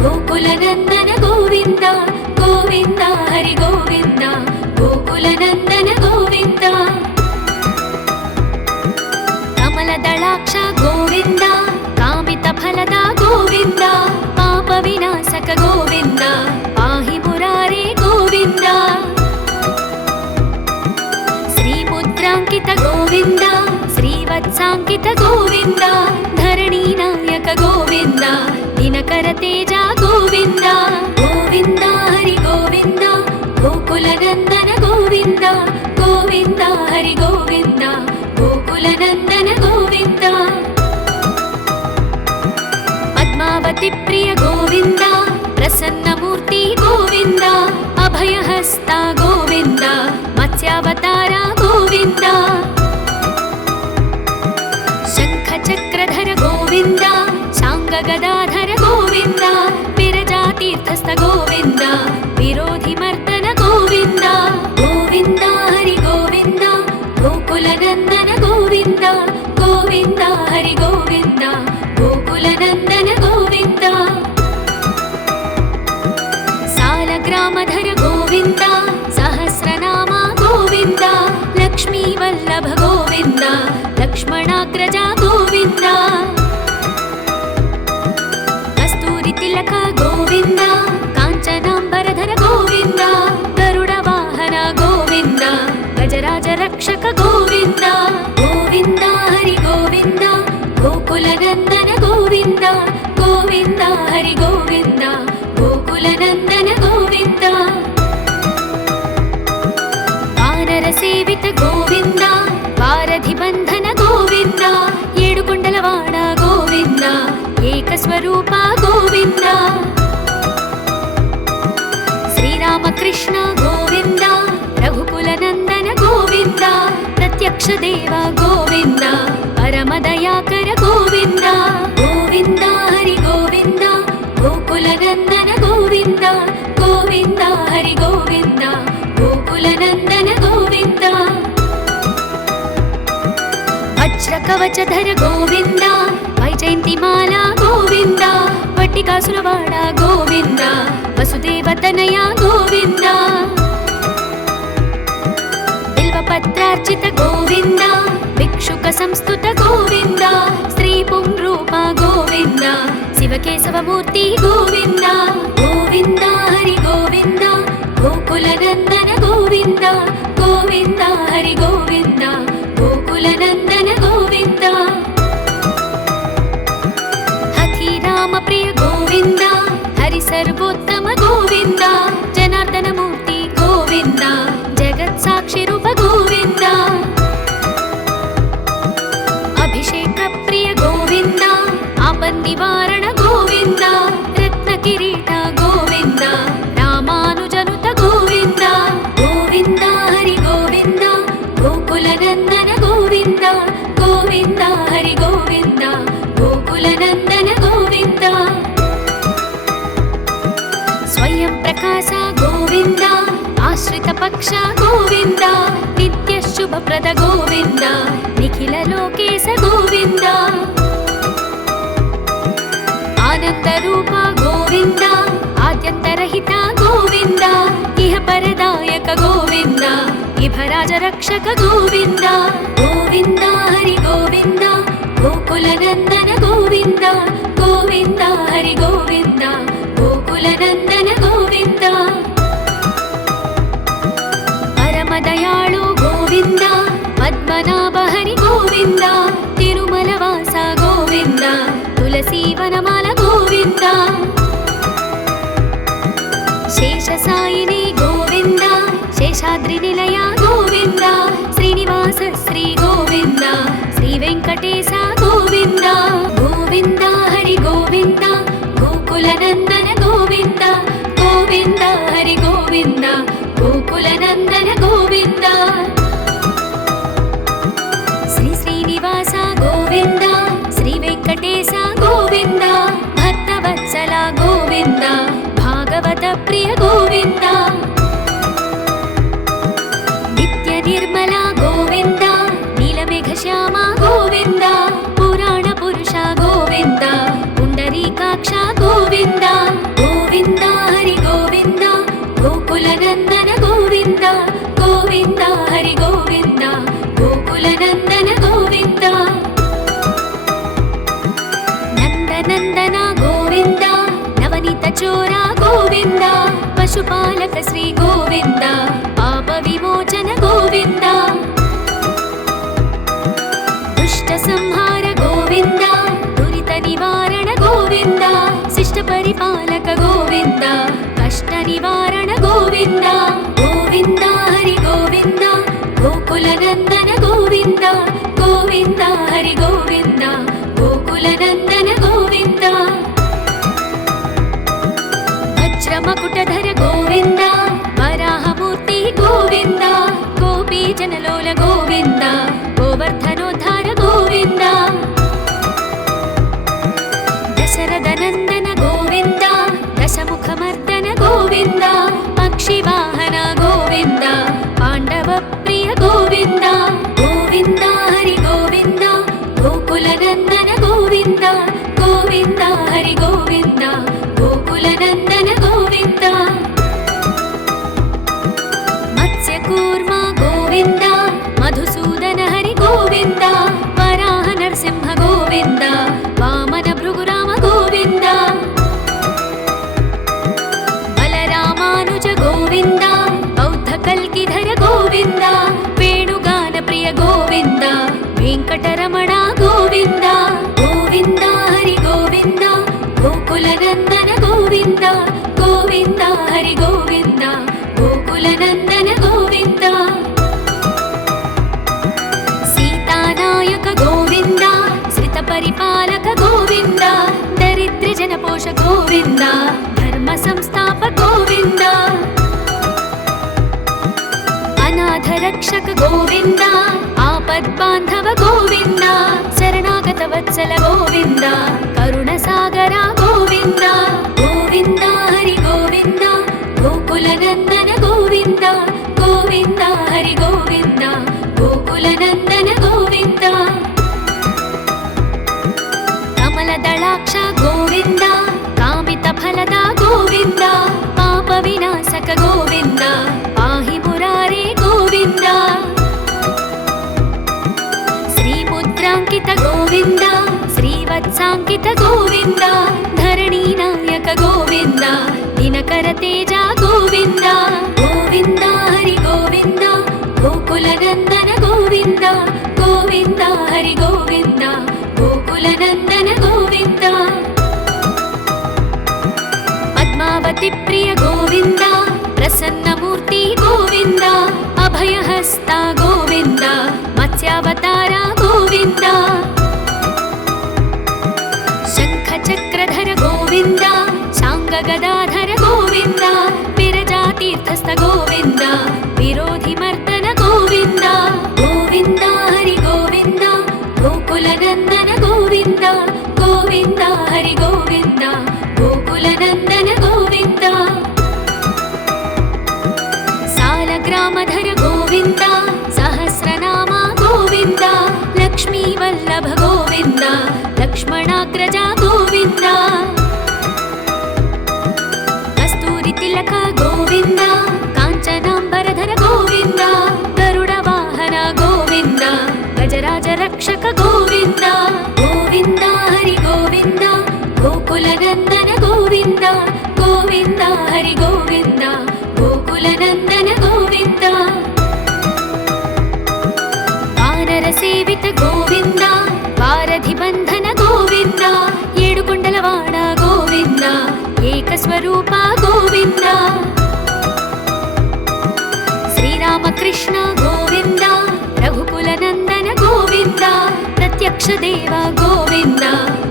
ಗೋಕುಲ ನಂದನ ಗೋವಿಂದ ಗೋವಿಂದ ಹರಿ ಗೋವಿಂದ ಗೋಕುಲ ನಂದನ ಗೋವಿಂದ ಕಮಲ ದಳಾಕ್ಷ ಗೋವಿಂದ ಕಾಮಿತ ಫಲದ ಗೋವಿಂದ ಪಾಪ ವಿನಾಶಕ ಗೋವಿಂದ ಪಾಹಿ ಮುರಾರೇ ಗೋವಿಂದ ಶ್ರೀ ಮುದ್ರಾಂಕಿತ ಗೋವಿಂದ ಶ್ರೀವತ್ಸಾಂಕಿತ ಗೋವಿಂದ ಧರಣಿ ನಾಯಕ ಗೋವಿಂದ ದಿನಕರ ತೇಜ ಗೋವಿಂದ ಗೋವಿಂದ ಹರಿ ಗೋವಿಂದ ಗೋಕುಲ ನಂದನ ಗೋವಿಂದ ಗೋವಿಂದ ಹರಿ ಗೋವಿಂದ ಗೋಕುಲ ನಂದನ ಗೋವಿಂದ ಪದ್ಮಾವತಿ ಪ್ರಿಯ ಗೋವಿಂದ ಪ್ರಸನ್ನ ಮೂರ್ತಿ ಗೋವಿಂದ ಅಭಯಹಸ್ತ ಗೋವಿಂದ ಮತ್ಸ್ಯಾವತಾರ ಗೋವಿಂದ ಶಂಖ ಚಕ್ರಧರ ಗೋವಿಂದ ಶಾಂಗ ಗದಾಧರ ಗೋವಿಂದ ವಿರಜಾತೀರ್ಥಸ್ಥ ಗೋವಿಂದ ವಿರೋಧಿ ಮರ್ದನ ಗೋವಿಂದ ಗೋವಿಂದ ಹರಿ ಗೋವಿಂದ ಗೋಕುಲ ನಂದನ ಗೋವಿಂದ ಗೋವಿಂದ ಹರಿ ಗೋವಿಂದ ಗೋಕುಲ ನಂದನ ಗೋವಿಂದ वल्लभ गोविन्द लक्ष्मणाग्रज गोविन्द कस्तूरि तिलक गोविन्द काञ्चनाम्बरधर गोविन्द गरुड वाहन गोविन्द गजराज रक्षक गोविन्द गोविन्द हरि गोविन्द गोकुलनन्दन गोविन्द गोविन्द हरि गोविन्द गोकुलनन्दन गोविन्द वानर सेवित गोविन्द वारधि बन्धन गोविन्द येडुकुण्डलवाड गोविन्द एकस्वरूप गोविन्द श्रीरामकृष्ण गोविन्द रघुकुलनन्दन गोविन्द प्रत्यक्ष देव गोविन्द परमदयाकर गोविन्द गोविन्द हरि गोविन्द गोकुलनन्दन गोविन्द गोविन्द हरि गोविन्द गोकुलनन्दन गोविन्द वज्रकवचधर गोविन्द वैजयन्तिमाला गोविन्द वट्टिकासुरवाड गोविन्द वसुदेवतनय गोविन्द बिल्वपत्रार्चित गोविन्द भिक्षुक संस्तुत गोविन्द श्री पुंरूप गोविन्द शिवकेशवमूर्ति गोविन्द गोविन्द हरि गोविन्द गोकुलनन्दन गोविन्द गोविन्द हरि गोविन्द गोकुलनन्दन गोविन्द हठि राम प्रिय गोविन्द हरि सर्वोत्तम गोविन्द जनार्दन मूर्ति गोविन्द जगत् साक्षि रूप गोविन्द अभिषेक प्रिय गोविन्द आपन्निवारण गोविन्द रत्न किरीट गोविन्द रामानुजनुत गोविन्द गोविन्द हरि गोविन्द गोकुलनन्दन गोविन्द गोविन्द हरि गोविन्द गोकुलनन्दन गोविन्द स्वयं प्रकाश गोविन्द आश्रित पक्ष गोविन्द नित्य शुभप्रद गोविन्द निखिल लोकेश गोविन्द आनंद रूप गोविन्द आद्यन्तरहित गोविन्द इह परदायक गोविन्द इभराज रक्षक गोविन्द गोविन्द हरि गोविन्द गोकुलनन्दन गोविन्द गोविन्द हरि गोविन्द गोकुलनन्दन गोविन्द परमदयाळु गोविन्द पद्मनाभ हरि गोविन्द तिरुमलवास गोविन्द तुलसीवनमाल गोविन्द शेषसायिनी गोविन्द शेषाद्रिनिलय गोविन्द श्रीनिवास श्री गोविन्द श्रीवेङ्कटेश गोविन्द गोविन्द हरि गोविन्द गोकुलनन्दन गोविन्द गोविन्द हरि गोविन्द गोकुलनन्दन गोविन्द श्री श्रीनिवास गोविन्द श्रीवेङ्कटेश गोविन्द भक्तवत्सल गोविन्द भागवत प्रिय गोविन्द नित्य निर्मल गोविन्द नीलमेघश्याम गोविन्द पुराण पुरुष गोविन्द पुण्डरीकाक्ष गोविन्द गोविन्द हरि गोविन्द गोकुलनन्दन गोविन्द गोविन्द हरि गोविन्द गोकुलनन्दन गोविन्द नन्दनन्दन गोविन्द नवनीत चोर गोविन्द पशुपालक श्री गोविन्द पाप विमोचन गोविन्द दुष्ट संहार गोविन्द दुरित निवारण गोविन्द शिष्ट परिपालक गोविन्द कष्ट निवारण गोविन्द गोविन्द हरि गोविन्द गोकुलनन्दन गोविन्द गोविन्द हरि गोविन्द गोकुलनन्दन गोविन्द वज्रमकुटधर गोविन्द वराहमूर्ति गोविन्द गोपीजनलोल गोविन्द गोवर्धनोद्धार गोविन्द दशरथनन्दन गोविन्द दशमुखमर्दन गोविन्द पक्षिवाहन गोविन्द पाण्डवप्रिय गोविन्द गोविन्द हरि गोविन्द गोकुलनन्दन गोविन्द गोविन्द हरि गोविन्द गोकुलनन्दन गोविन्द मत्स्यकूर्म गोविन्द मधुसूदन ಗೋವಿಂದ ಗೋವಿಂದ ಹರಿ ಗೋವಿಂದ ಗೋಕುಲನಂದನ ಗೋವಿಂದ ಸೀತಾನಾಯಕ ಗೋವಿಂದ ಶ್ರಿತ ಪರಿಪಾಲಕ ಗೋವಿಂದ ದರಿದ್ರ ಜನಪೋಷ ಗೋವಿಂದ ಧರ್ಮ ಸಂಸ್ಥಾಪ ಗೋವಿಂದ ಅನಾಥ ರಕ್ಷಕ ಗೋವಿಂದ ಆಪದ್ಬಾಂಧವ ಗೋವಿಂದ ಶರಣಾಗತ ವತ್ಸಲ ಗೋವಿಂದ ಕರುಣ ಸಾಗರ ಗೋವಿಂದ ಗೋವಿಂದ ಹರಿ ಗೋವಿಂದ ಗೋಕುಲನಂದನ ಗೋವಿಂದ ಗೋವಿಂದ ಹರಿ ಗೋವಿಂದ ಗೋಕುಲನಂದನ ಗೋವಿಂದ ಕಮಲದಳಾಕ್ಷ ಗೋವಿಂದ ಕಾಮಿತ ಫಲದ ಗೋವಿಂದ ಪಾಪ ವಿನಾಶಕ ಗೋವಿಂದ ಪಾಹಿ ಮುರಾರೇ ಗೋವಿಂದ ಶ್ರೀಮುದ್ರಾಂಕಿತ ಗೋವಿಂದ ಶ್ರೀವತ್ಸಾಂಕಿತ ಗೋವಿಂದ ಧರಣಿ ನಾಯಕ ಗೋವಿಂದ ದಿನಕರ ತೇಜ ಗೋವಿಂದ ಗೋವಿಂದ ಹರಿ ಗೋವಿಂದ ಗೋಕುಲನಂದನ ಗೋವಿಂದ ಗೋವಿಂದ ಹರಿ ಗೋವಿಂದ ಗೋಕುಲನಂದನ ಗೋವಿಂದ ಪದ್ಮಾವತಿ ಪ್ರಿಯ ಗೋವಿಂದ ಪ್ರಸನ್ನ ಮೂರ್ತಿ ಗೋವಿಂದ ಅಭಯಹಸ್ತ ಗೋವಿಂದ ಮತ್ಸ್ಯಾವತಾರ ಗೋವಿಂದ ಶಂಖ ಚಕ್ರಧರ ಗೋವಿಂದ ಶಾಂಗ ಗದಾಧರ ಗೋವಿಂದ ವಿರಜಾತೀರ್ಥಸ್ಥ ಗೋವಿಂದ ವಿರೋಧಿ ಮರ್ದನ ಗೋವಿಂದ ಗೋವಿಂದ ಹರಿ ಗೋವಿಂದ ಗೋಕುಲನಂದನ ಗೋವಿಂದ ಗೋವಿಂದ ಹರಿ ಗೋವಿಂದ ಗೋಕುಲನಂದನ ಗೋವಿಂದ ಸಾಲಗ್ರಾಮಧರ ಗೋವಿಂದ ಸಹಸ್ರನಾಮ ಗೋವಿಂದ ಲಕ್ಷ್ಮೀ ವಲ್ಲಭ ಗೋವಿಂದ ಲಕ್ಷ್ಮಣಾಗ್ರಜ ಗೋವಿಂದ ಕಸ್ತೂರಿ ತಿಲಕ ಗೋವಿಂದ ಕಾಂಚನಾಂಬರಧರ ಗೋವಿಂದ ಗರುಡ ವಾಹನ ಗೋವಿಂದ ಗಜರಾಜ ರಕ್ಷಕ ಗೋವಿಂದ ಗೋವಿಂದ ಹರಿ ಗೋವಿಂದ ಗೋಕುಲನಂದನ ಗೋವಿಂದ ಗೋವಿಂದ ಹರಿ ಗೋವಿಂದ ಗೋಕುಲನಂದನ ಗೋವಿಂದ ವಾನರ ಸೇವಿತ ಗೋವಿಂದ ವಾರಧಿ ಬಂಧನ ಗೋವಿಂದ ಏಡುಕೊಂಡಲವಾಡ ಗೋವಿಂದ ಏಕಸ್ವರೂಪ ಗೋವಿಂದ ಶ್ರೀರಾಮಕೃಷ್ಣ ಗೋವಿಂದ ರಘುಕುಲನಂದನ ಗೋವಿಂದ ಪ್ರತ್ಯಕ್ಷ ದೇವ ಗೋವಿಂದ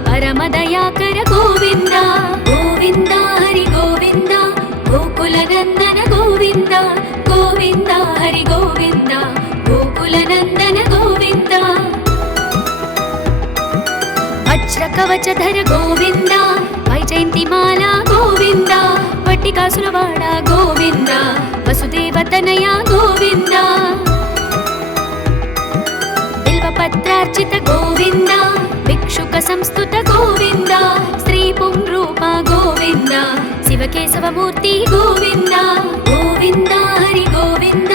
ಪರಮದಯಾಕರ ಗೋವಿಂದ ಗೋವಿಂದ ಹರಿ ಗೋವಿಂದ ಗೋಕುಲನಂದನ ಗೋವಿಂದ ಗೋವಿಂದ ಹರಿ ಗೋವಿಂದ ಗೋಕುಲನಂದನ ಗೋವಿಂದ ವಜ್ರ ಕವಚಧರ ಗೋವಿಂದ ವೈಜಯಂತಿ ಮಾಲಾ ಗೋವಿಂದ ವಟ್ಟಿಕಾಸುರವಾಡ ಗೋವಿಂದ ವಸುದೇವತನಯ ಗೋವಿಂದ ಬಿಲ್ವಪತ್ರಾರ್ಚಿತ ಗೋವಿಂದ ಭಿಕ್ಷುಕ ಸಂಸ್ತುತ ಗೋವಿಂದ ಶ್ರೀ ಪುಂರೂಪ ಗೋವಿಂದ ಶಿವಕೇಶವ ಮೂರ್ತಿ ಗೋವಿಂದ ಗೋವಿಂದ ಹರಿ ಗೋವಿಂದ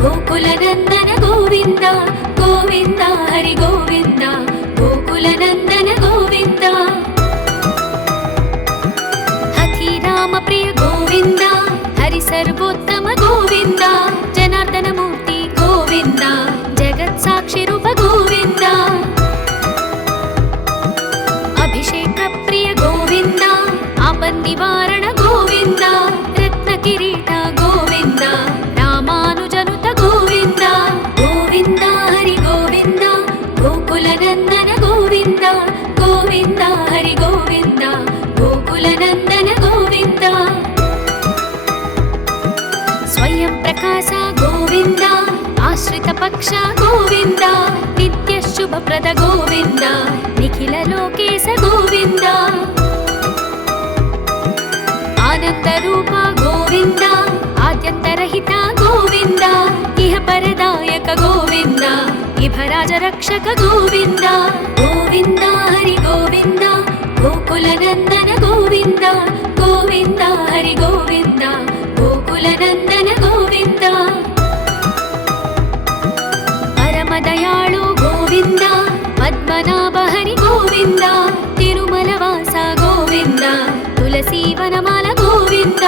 ಗೋಕುಲನಂದನ ಗೋವಿಂದ ಗೋವಿಂದ ಹರಿ ಗೋವಿಂದ ಗೋಕುಲನಂದನ ಗೋವಿಂದ ಹಥಿರಾಮ ಪ್ರಿಯ ಗೋವಿಂದ ಹರಿ ಸರ್ವೋತ್ತಮ ಗೋವಿಂದ ಜನಾರ್ದನ ಮೂರ್ತಿ ಗೋವಿಂದ ಜಗತ್ ಸಾಕ್ಷಿ ರೂಪ ಗೋವಿಂದ ಅಭಿಷೇಕ ಪ್ರಿಯ ಗೋವಿಂದ ಆಪನ್ ನಿವಾರಣ ಗೋವಿಂದ ರತ್ನ ಕಿರೀಟ ಗೋವಿಂದ ರಾಮಾನುಜನುತ ಗೋವಿಂದ ಗೋವಿಂದ ಹರಿ ಗೋವಿಂದ ಗೋಕುಲನಂದನ ಗೋವಿಂದ ಗೋವಿಂದ ಹರಿ ಗೋವಿಂದ ಗೋಕುಲನಂದನ ಗೋವಿಂದ ಸ್ವಯಂ ಪ್ರಕಾಶ ಗೋವಿಂದ ಆಶ್ರಿತ ಪಕ್ಷ ಗೋವಿಂದ ನಿತ್ಯ ಶುಭಪ್ರದ ಗೋವಿಂದ ನಿಖಿಲ ಲೋಕೇಶ ಗೋವಿಂದ ಆನಂದ ರೂಪ ಗೋವಿಂದ ಆದ್ಯಂತರಹಿತ ಗೋವಿಂದ ಇಹ ಪರದಾಯಕ ಗೋವಿಂದ ಇಭರಾಜ ರಕ್ಷಕ ಗೋವಿಂದ ಗೋವಿಂದ ಹರಿ ಗೋವಿಂದ ಗೋಕುಲನಂದನ ಗೋವಿಂದ ಗೋವಿಂದ ಹರಿ ಗೋವಿಂದ ಗೋಕುಲನಂದನ ಗೋವಿಂದ ಪರಮದಯಾಳು ಗೋವಿಂದ ಪದ್ಮನಾಭ ಹರಿ ಗೋವಿಂದ ತಿರುಮಲವಾಸ ಗೋವಿಂದ ತುಳಸಿ ವನಮಾಲ ಗೋವಿಂದ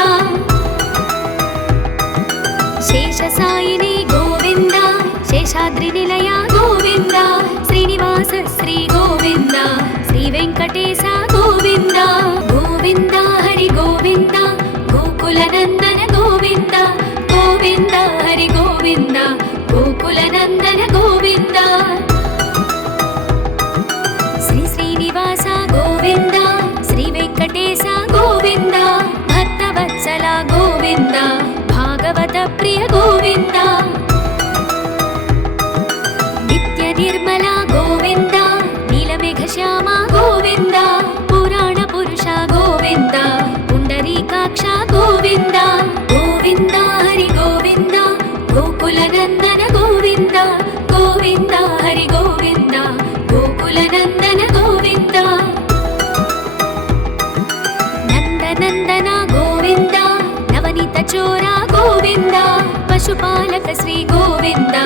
ಶೇಷಸಾಯಿನಿ ಗೋವಿಂದ ಶೇಷಾದ್ರಿ ನಿಲಯ ಗೋವಿಂದ ಶ್ರೀನಿವಾಸ ಶ್ರೀ ಗೋವಿಂದ ಶ್ರೀ ವೆಂಕಟೇಶ ಗೋವಿಂದ ಗೋವಿಂದ ಹರಿ ಗೋವಿಂದ ಗೋಕುಲನಂದನ ಗೋವಿಂದ, ನವನೀತ ಚೋರ ಗೋವಿಂದ, ಪಶುಪಾಲಕ ಶ್ರೀ ಗೋವಿಂದ,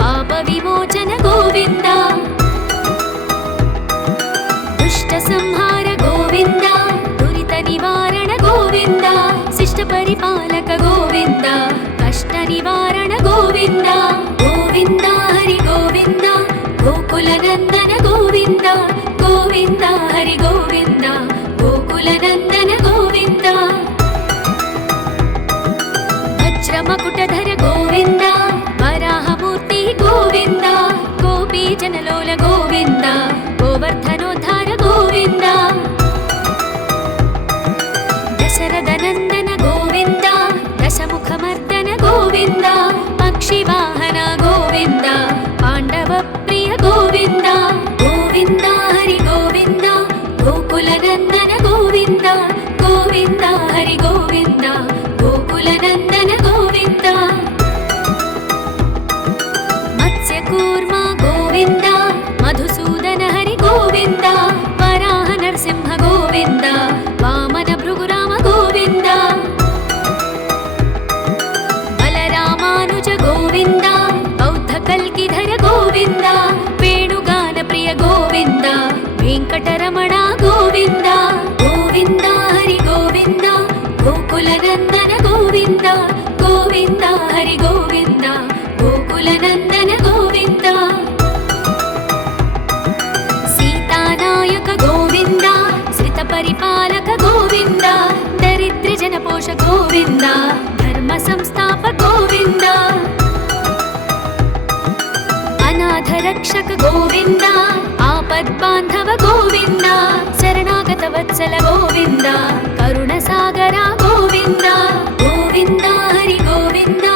ಪಾಪ ವಿಮೋಚನ ಗೋವಿಂದ, ದುಷ್ಟ ಸಂಹಾರ ಗೋವಿಂದ, ದುರಿತ ನಿವಾರಣ ಗೋವಿಂದ, ಶಿಷ್ಟ ಪರಿಪಾಲಕ ಗೋವಿಂದ, ಕಷ್ಟ ನಿವಾರಣ ಗೋವಿಂದ, ಗೋವಿಂದ ಹರಿ ಗೋವಿಂದ, ಗೋಕುಲನಂದನ ಗೋವಿಂದ, ಗೋವಿಂದ ಹರಿ ಗೋವಿಂದ, ಗೋಕುಲನಂದನ ಗೋವಿಂದ, ವಜ್ರ ಮಕುಟಧರ ಗೋವಿಂದ, ವರಾಹಮೂರ್ತಿ ಗೋವಿಂದ, ಗೋಪಿ ಜನಲೋಲ ಗೋವಿಂದ, ಗೋವರ್ಧನೋದ್ಧಾರ ಗೋವಿಂದ, ದಶರಥ ನಂದನ ಗೋವಿಂದ, ದಶಮುಖಮರ್ದನ ಗೋವಿಂದ, ಪಕ್ಷಿವಾಹನ ಗೋವಿಂದ, ಪಾಂಡವ ಪ್ರಿಯ ಗೋವಿಂದ, ಗೋವಿಂದ ಹರಿ ಗೋವಿಂದ, ಗೋಕುಲನಂದನ ಗೋವಿಂದ, ಗೋವಿಂದ ಹರಿ ಗೋವಿಂದ, ಗೋಕುಲನಂದನ ಗೋವಿಂದ, ಮತ್ಸ್ಯಕೂರ್ಮ ಗೋವಿಂದ, ಮಧುಸೂದನ ಹರಿ ಗೋವಿಂದ, ವರಾಹ ನರಸಿಂಹ ಗೋವಿಂದ, ವಾಮನ ಭೃಗುರಾಮ ಗೋವಿಂದ, ಬಲರಾಮಾನುಜ ಗೋವಿಂದ, ಬೌದ್ಧ ಕಲ್ಕಿಧರ ಗೋವಿಂದ, ವೇಣುಗಾನ ಪ್ರಿಯ ಗೋವಿಂದ, ವೆಂಕಟರಮಣ ಗೋವಿಂದ, ಗೋವಿಂದ ಹರಿ ಗೋವಿಂದ, ಗೋಕುಲನಂದನ ಗೋವಿಂದ, ಗೋವಿಂದ ಹರಿ ಗೋವಿಂದ, ಗೋಕುಲನಂದನ ಗೋವಿಂದ, ಸೀತಾನಾಯಕ ಗೋವಿಂದ, ಶ್ರಿತ ಪರಿಪಾಲಕ ಗೋವಿಂದ, ದರಿದ್ರ ಜನಪೋಷ ಗೋವಿಂದ, ಧರ್ಮ ಸಂಸ್ಥಾಪ ಗೋವಿಂದ, ಅನಾಥ ರಕ್ಷಕ ಗೋವಿಂದ, ಆಪದ್ಬಾಂಧವ ಗೋವಿಂದ, ಶರಣಾಗತ ವತ್ಸಲ ಗೋವಿಂದ, ಕರುಣ ಸಾಗರ ಗೋವಿಂದ, ಗೋವಿಂದ ಹರಿ ಗೋವಿಂದ,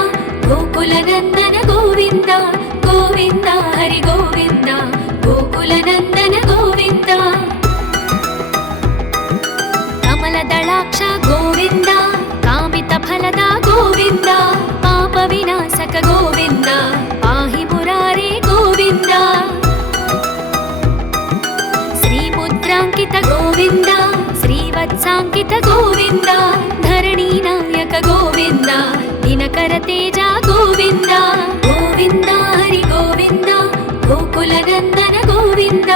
ಗೋಕುಲನಂದನ ಗೋವಿಂದ, ಗೋವಿಂದ ಹರಿ ಗೋವಿಂದ, ಗೋಕುಲನಂದನ ಗೋವಿಂದ, ಕಮಲದಳಾಕ್ಷ ಗೋವಿಂದ, ಕಾಮಿತ ಫಲದ ಗೋವಿಂದ, ಪಾಪ ವಿನಾಶಕ ಗೋವಿಂದ, ಪಾಹಿ ಮುರಾರೇ ಗೋವಿಂದ, ಶ್ರೀಮುದ್ರಾಂಕಿತ ಗೋವಿಂದ, ಶ್ರೀವತ್ಸಾಂಕಿತ ಗೋವಿಂದ, ಧರಣಿ ನಾಯಕ ಗೋವಿಂದ, ದಿನಕರ ತೇಜ ಗೋವಿಂದ, ಗೋವಿಂದ ಹರಿ ಗೋವಿಂದ, ಗೋಕುಲನಂದನ ಗೋವಿಂದ,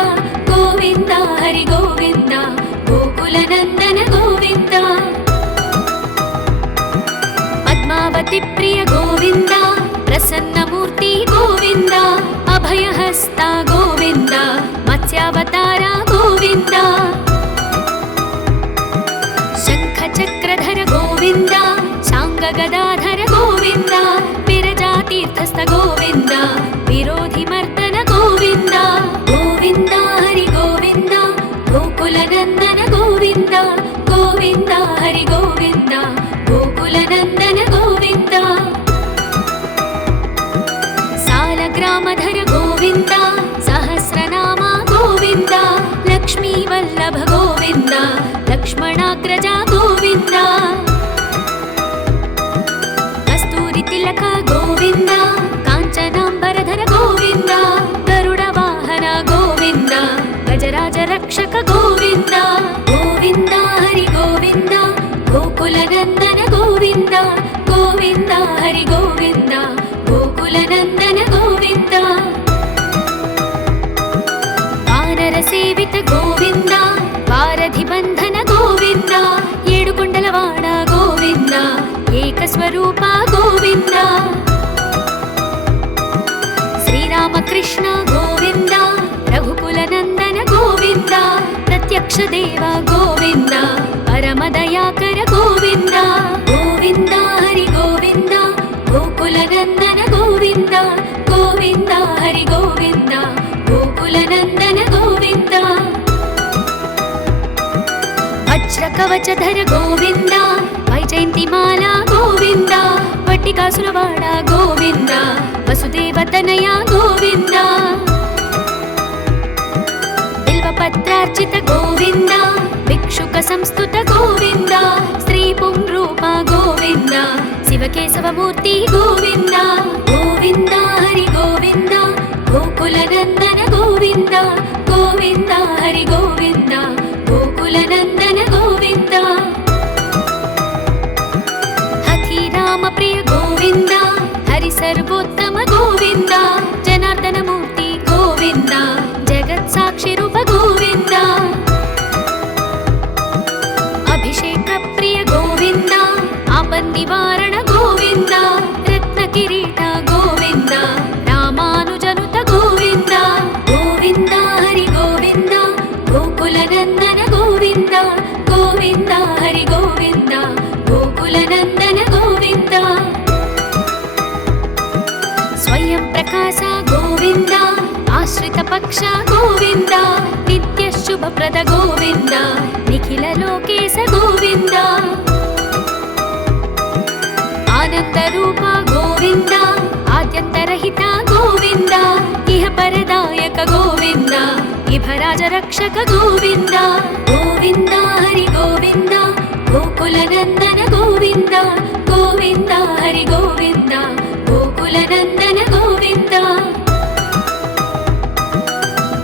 ಗೋವಿಂದ ಹರಿ ಗೋವಿಂದ, ಗೋಕುಲನಂದನ ಗೋವಿಂದ, ಪದ್ಮಾವತಿ ಪ್ರಿಯ ಗೋವಿಂದ, ಪ್ರಸನ್ನ ಮೂರ್ತಿ ಗೋವಿಂದ, ಅಭಯಹಸ್ತ ಗೋವಿಂದ, ಮತ್ಸ್ಯಾವತಾರ ಗೋವಿಂದ, ಶಂಖ ಚಕ್ರಧರ ಗೋವಿಂದ, ಶಾಂಗ ಗದಾಧರ ಗೋವಿಂದ, ವಿರಜಾತೀರ್ಥಸ್ಥ ಗೋವಿಂದ, ವಿರೋಧಿ ಮರ್ದನ ಗೋವಿಂದ, ಗೋವಿಂದ ಹರಿ ಗೋವಿಂದ, ಗೋಕುಲನಂದನ ಗೋವಿಂದ, ಗೋವಿಂದ ಹರಿ ಗೋವಿಂದ, ಗೋಕುಲನಂದನ ಗೋವಿಂದ, ಸಾಲಗ್ರಾಮಧರ ಗೋವಿಂದ, ಸಹಸ್ರನಾಮ ಗೋವಿಂದ, ಲಕ್ಷ್ಮೀ ವಲ್ಲಭ ಗೋವಿಂದ, ಲಕ್ಷ್ಮಣಾಗ್ರಜ ಗೋವಿಂದ, ಕಸ್ತೂರಿ ತಿಲಕ ಗೋವಿಂದ, ಕಾಂಚನಾಂಬರಧರ ಗೋವಿಂದ, ಗರುಡ ವಾಹನ ಗೋವಿಂದ, ಗಜರಾಜ ರಕ್ಷಕ ಗೋವಿಂದ, ಗೋವಿಂದ ಹರಿ ಗೋವಿಂದ, ಗೋಕುಲನಂದನ ಗೋವಿಂದ, ಗೋವಿಂದ ಹರಿ ಗೋವಿಂದ, ಗೋಕುಲನಂದನ ಗೋವಿಂದ, ವಾನರ ಸೇವಿತ ಗೋವಿಂದ, ವಾರಧಿ ಬಂಧನ ಗೋವಿಂದ, ಏಡುಕೊಂಡಲವಾಡ ಗೋವಿಂದ, ಏಕಸ್ವರೂಪ ಗೋವಿಂದ, ಶ್ರೀರಾಮಕೃಷ್ಣ ಗೋವಿಂದ, ರಘುಕುಲನಂದನ ಗೋವಿಂದ, ಪ್ರತ್ಯಕ್ಷ ದೇವ ಗೋವಿಂದ, ಪರಮದಯಾಕರ ಗೋವಿಂದ, ಗೋವಿಂದ ಹರಿ ಗೋವಿಂದ, ಗೋಕುಲನಂದನ ಗೋವಿಂದ, ಗೋವಿಂದ ಹರಿ ಗೋವಿಂದ, ಗೋಕುಲನಂದನ ಗೋವಿಂದ, ವಜ್ರ ಕವಚಧರ ಗೋವಿಂದ, ವೈಜಯಂತಿ ಮಾಲಾ ಗೋವಿಂದ, ವಟ್ಟಿಕಾಸುರವಾಡ ಗೋವಿಂದ, ವಸುದೇವತನಯ ಗೋವಿಂದ, ಬಿಲ್ವಪತ್ರಾರ್ಚಿತ ಗೋವಿಂದ, ಭಿಕ್ಷುಕ ಸಂಸ್ತುತ ಗೋವಿಂದ, ಸ್ತ್ರೀ ಪುಂರೂಪ ಗೋವಿಂದ, ಶಿವಕೇಶವ ಮೂರ್ತಿ ಗೋವಿಂದ, ಗೋವಿಂದ ಹರಿ ಗೋವಿಂದ, ಗೋಕುಲನಂದನ ಗೋವಿಂದ, ಗೋವಿಂದ ಹರಿ ಗೋವಿಂದ, ಗೋಕುಲನಂದನ ಗೋವಿಂದ, పక్ష గోవింద నిత్య శుభప్రద గోవింద నిఖిల లోకేశ గోవింద ఆనంద రూప గోవింద ఆద్యంతరహిత గోవింద ఇహ పరదాయక గోవింద ఇభరాజ రక్షక గోవింద గోవింద హరి గోవింద గోకుల నందన గోవింద గోవింద హరి గోవింద గోకుల నందన గోవింద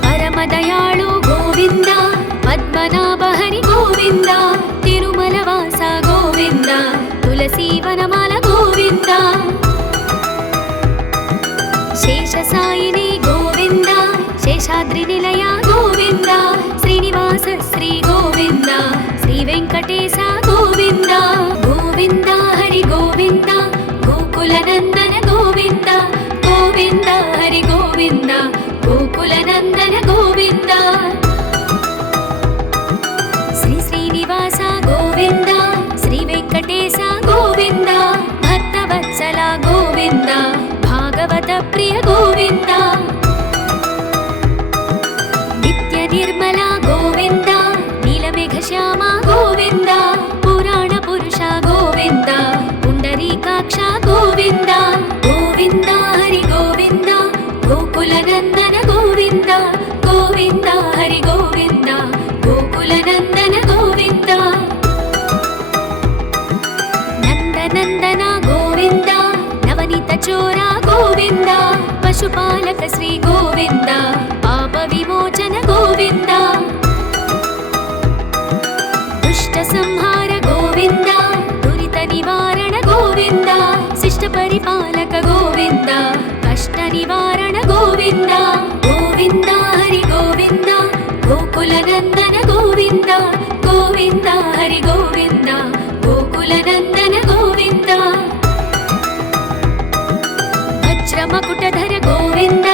పరమ దయాళు గోవింద పద్మనాభ హరి గోవింద తిరుమల వాస గోవింద తులసీ వనమాల గోవింద శేష సాయిని గోవింద శేషాద్రి నిలయ గోవింద శ్రీనివాస శ్రీ గోవింద శ్రీ వెంకటేశ గోవింద గోవింద హరి గోవింద గోకుల నందన గోవింద గోవింద హరి గోవింద గోకుల నందన గోవింద శ్రీ శ్రీనివాస గోవింద శ్రీ వెంకటేశ గోవింద భక్తవత్సల గోవింద భాగవత ప్రియ గోవింద నిత్య నిర్మల గోవింద నీలమేఘ శ్యామ గోవింద పురాణ పురుష గోవింద పుండరీకాక్ష గోవింద గోవింద హరి గోవింద గోకుల నందన గోవింద గోవింద హరి గోవింద గోకుల నందన గోవింద నందనందన గోవింద నవనీత చోర గోవింద పశుపాలక శ్రీ గోవింద పాప విమోచన గోవింద దుష్ట సంహార గోవింద దురిత నివారణ గోవింద శిష్ట పరిపాలక గోవింద కష్ట నివారణ గోవింద గోవింద హరి గోవింద గోకుల నందన గోవింద గోవింద హరి గోవింద గోకుల నందన గోవింద వజ్రమకుటధర గోవింద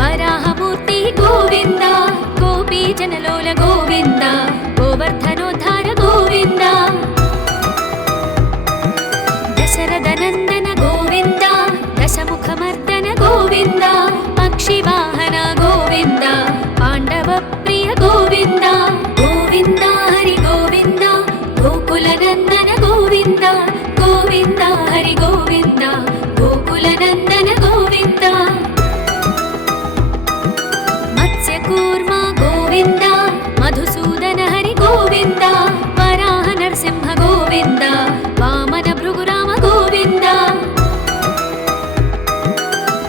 వరాహమూర్తి గోవింద గోపీ జనలోల గోవింద గోవర్ధనోద్ధార గోవింద దశరథ నందన గోవింద దశముఖమర్దన గోవింద పక్షివాహన గోవింద పాండవ ప్రియ గోవింద గోవింద హరి గోవింద గోకుల నందన గోవింద గోవింద హరి గోవింద గోకుల నందన గోవింద మత్స్యకూర్మ గోవింద మధుసూదన హరి గోవింద వరాహ నరసింహ గోవింద వామన భృగురామ గోవింద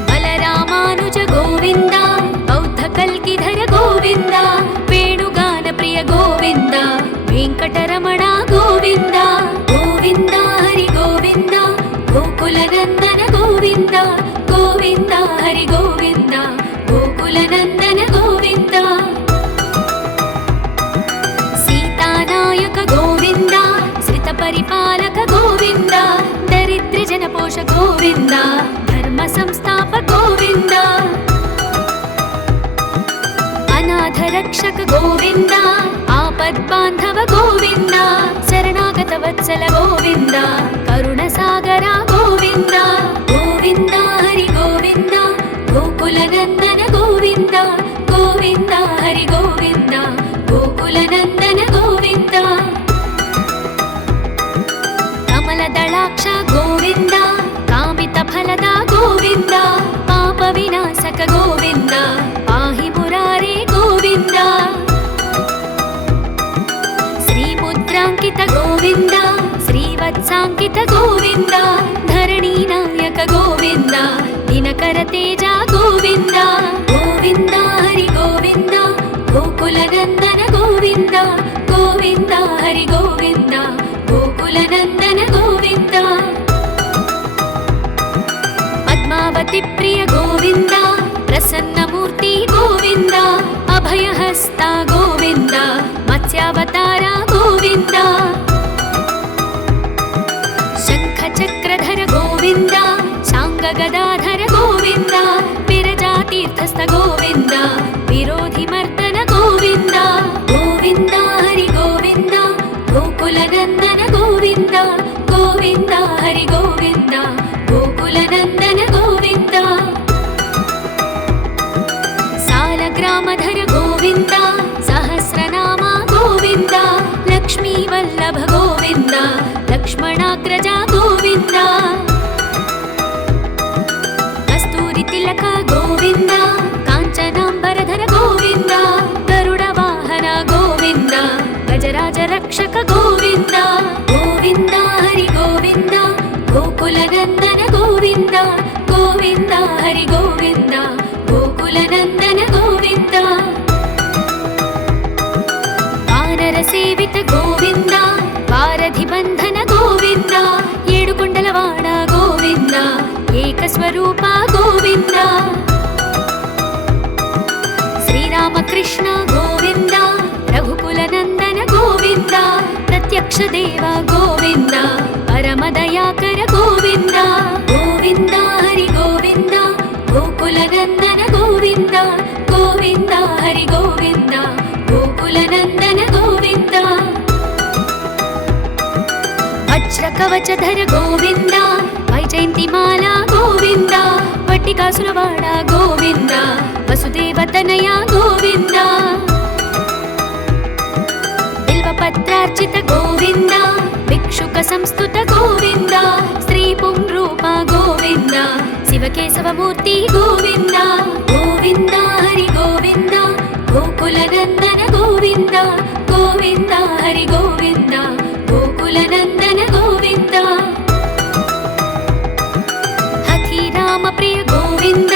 బలరామానుజ గోవింద బౌద్ధ కల్కిధర గోవింద వేణుగాన ప్రియ గోవింద వెంకటరమణ గోవింద గోవింద హరి గోవింద గోకుల నందన గోవింద గోవింద హరి గోవింద గోకుల నందన గోవింద సీతానాయక గోవింద శ్రిత పరిపాలక గోవింద దరిద్ర జనపోష గోవింద ధర్మ సంస్థాప గోవింద అనాథ రక్షక గోవింద ఆపద్బాంధవ గోవింద శరణాగత వత్సల గోవింద కరుణ సాగర గోవింద గోవింద హరి గోవింద గోకుల నందన గోవింద గోవింద హరి గోవింద గోకుల నందన గోవింద కమల దళాక్ష గోవింద కామిత ఫలద గోవింద పాప వినాశక గోవింద పాహి మురారే గోవింద శ్రీముద్రాంకిత గోవింద శ్రీవత్సాంకిత గోవింద ధరణీ నాయక గోవింద దినకర తేజ గోవింద గోవింద హరి గోవింద గోకుల నందన గోవింద గోవింద హరి గోవింద గోకుల నందన గోవింద పద్మావతి ప్రియ గోవింద ప్రసన్నమూర్తి గోవింద అభయహస్త గోవింద మత్స్యావతార గోవింద శంఖ చక్రధర గోవింద శాంగ గదాధర గోవింద విరజాతీర్థస్థ గోవింద విరోధి మర్దన గోవింద గోవింద హరి గోవింద గోకుల నందన గోవింద గోవింద హరి గోవింద గోకుల నందన గోవింద సాలగ్రామ रघुकुलाग्रज गोविन्द कस्तूरि तिलक गोविन्द काञ्चनाम्बरधर गोविन्द गरुडवाहन गोविन्द गजराज रक्षक गोविन्द गोविन्द हरि गोविन्द गोकुलनन्दन गोविन्द गोविन्द हरि गोविन्द गोकुलनन्दन गोविन्द वानर सेवित गोविन्द वारधि बन्धन गोविन्द येडुकुण्डलवाड गोविन्द एकस्वरूप गोविन्द श्रीरामकृष्ण गोविन्द रघुकुलनन्दन गोविन्द प्रत्यक्ष देव गोविन्द परमदयाकर गोविन्द गोविन्द हरि गोविन्द गोकुलनन्दन गोविन्द गोविन्द हरि गोविन्द गोकुलनन्दन गोविन्द वज्रकवचधर गोविन्द वैजयन्तिमाला गोविन्द वट्टिकासुरवाड गोविन्द वसुदेवतनय गोविन्द बिल्वपत्रार्चित गोविन्द भिक्षुक संस्तुत गोविन्द श्रीपुंरूप गोविन्द शिवकेशवमूर्ति गोविन्द गोविन्द हरि गोविन्द गोकुलनन्दन गोविन्द गोविन्द हरि गोविन्द गोकुलनन्दन गोविन्द हठि राम प्रिय गोविन्द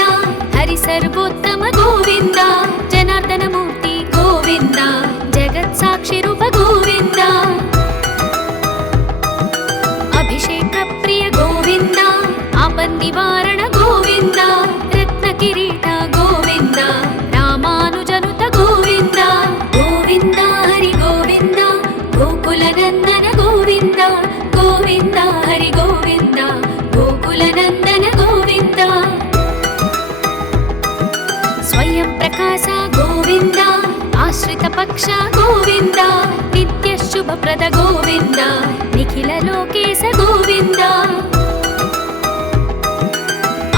हरि सर्वोत्तम गोविन्द जनार्दन मूर्ति गोविन्द जगत् साक्षि रूप गोविन्द अभिषेक प्रिय गोविन्द आपन्निवारण गोविन्द रत्नकिरीट गोविन्द रामानुजनुत गोविन्द गोविन्द हरि गोविन्द गोकुलनन्दन गोविन्द गोविन्द हरि गोविन्द गोकुलनन्दन गोविन्द स्वयं प्रकाश गोविन्द आश्रित पक्ष गोविन्द नित्य शुभप्रद गोविन्द निखिल लोकेश गोविन्द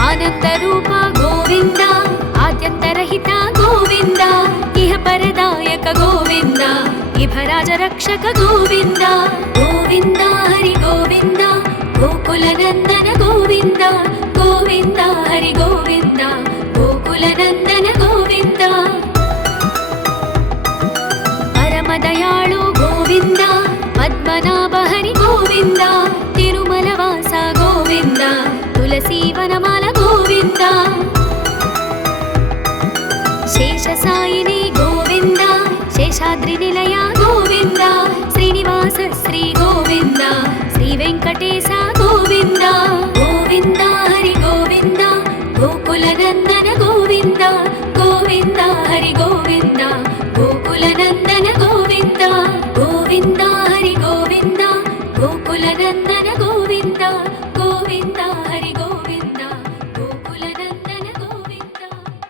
आनंद रूप गोविन्द आद्यन्तरहित गोविन्द इह परदायक गोविन्द इभराज रक्षक गोविन्द गोविन्द हरि गोविन्द गोकुलनन्दन गोविन्द गोविन्द हरि गोविन्द गोकुलनन्दन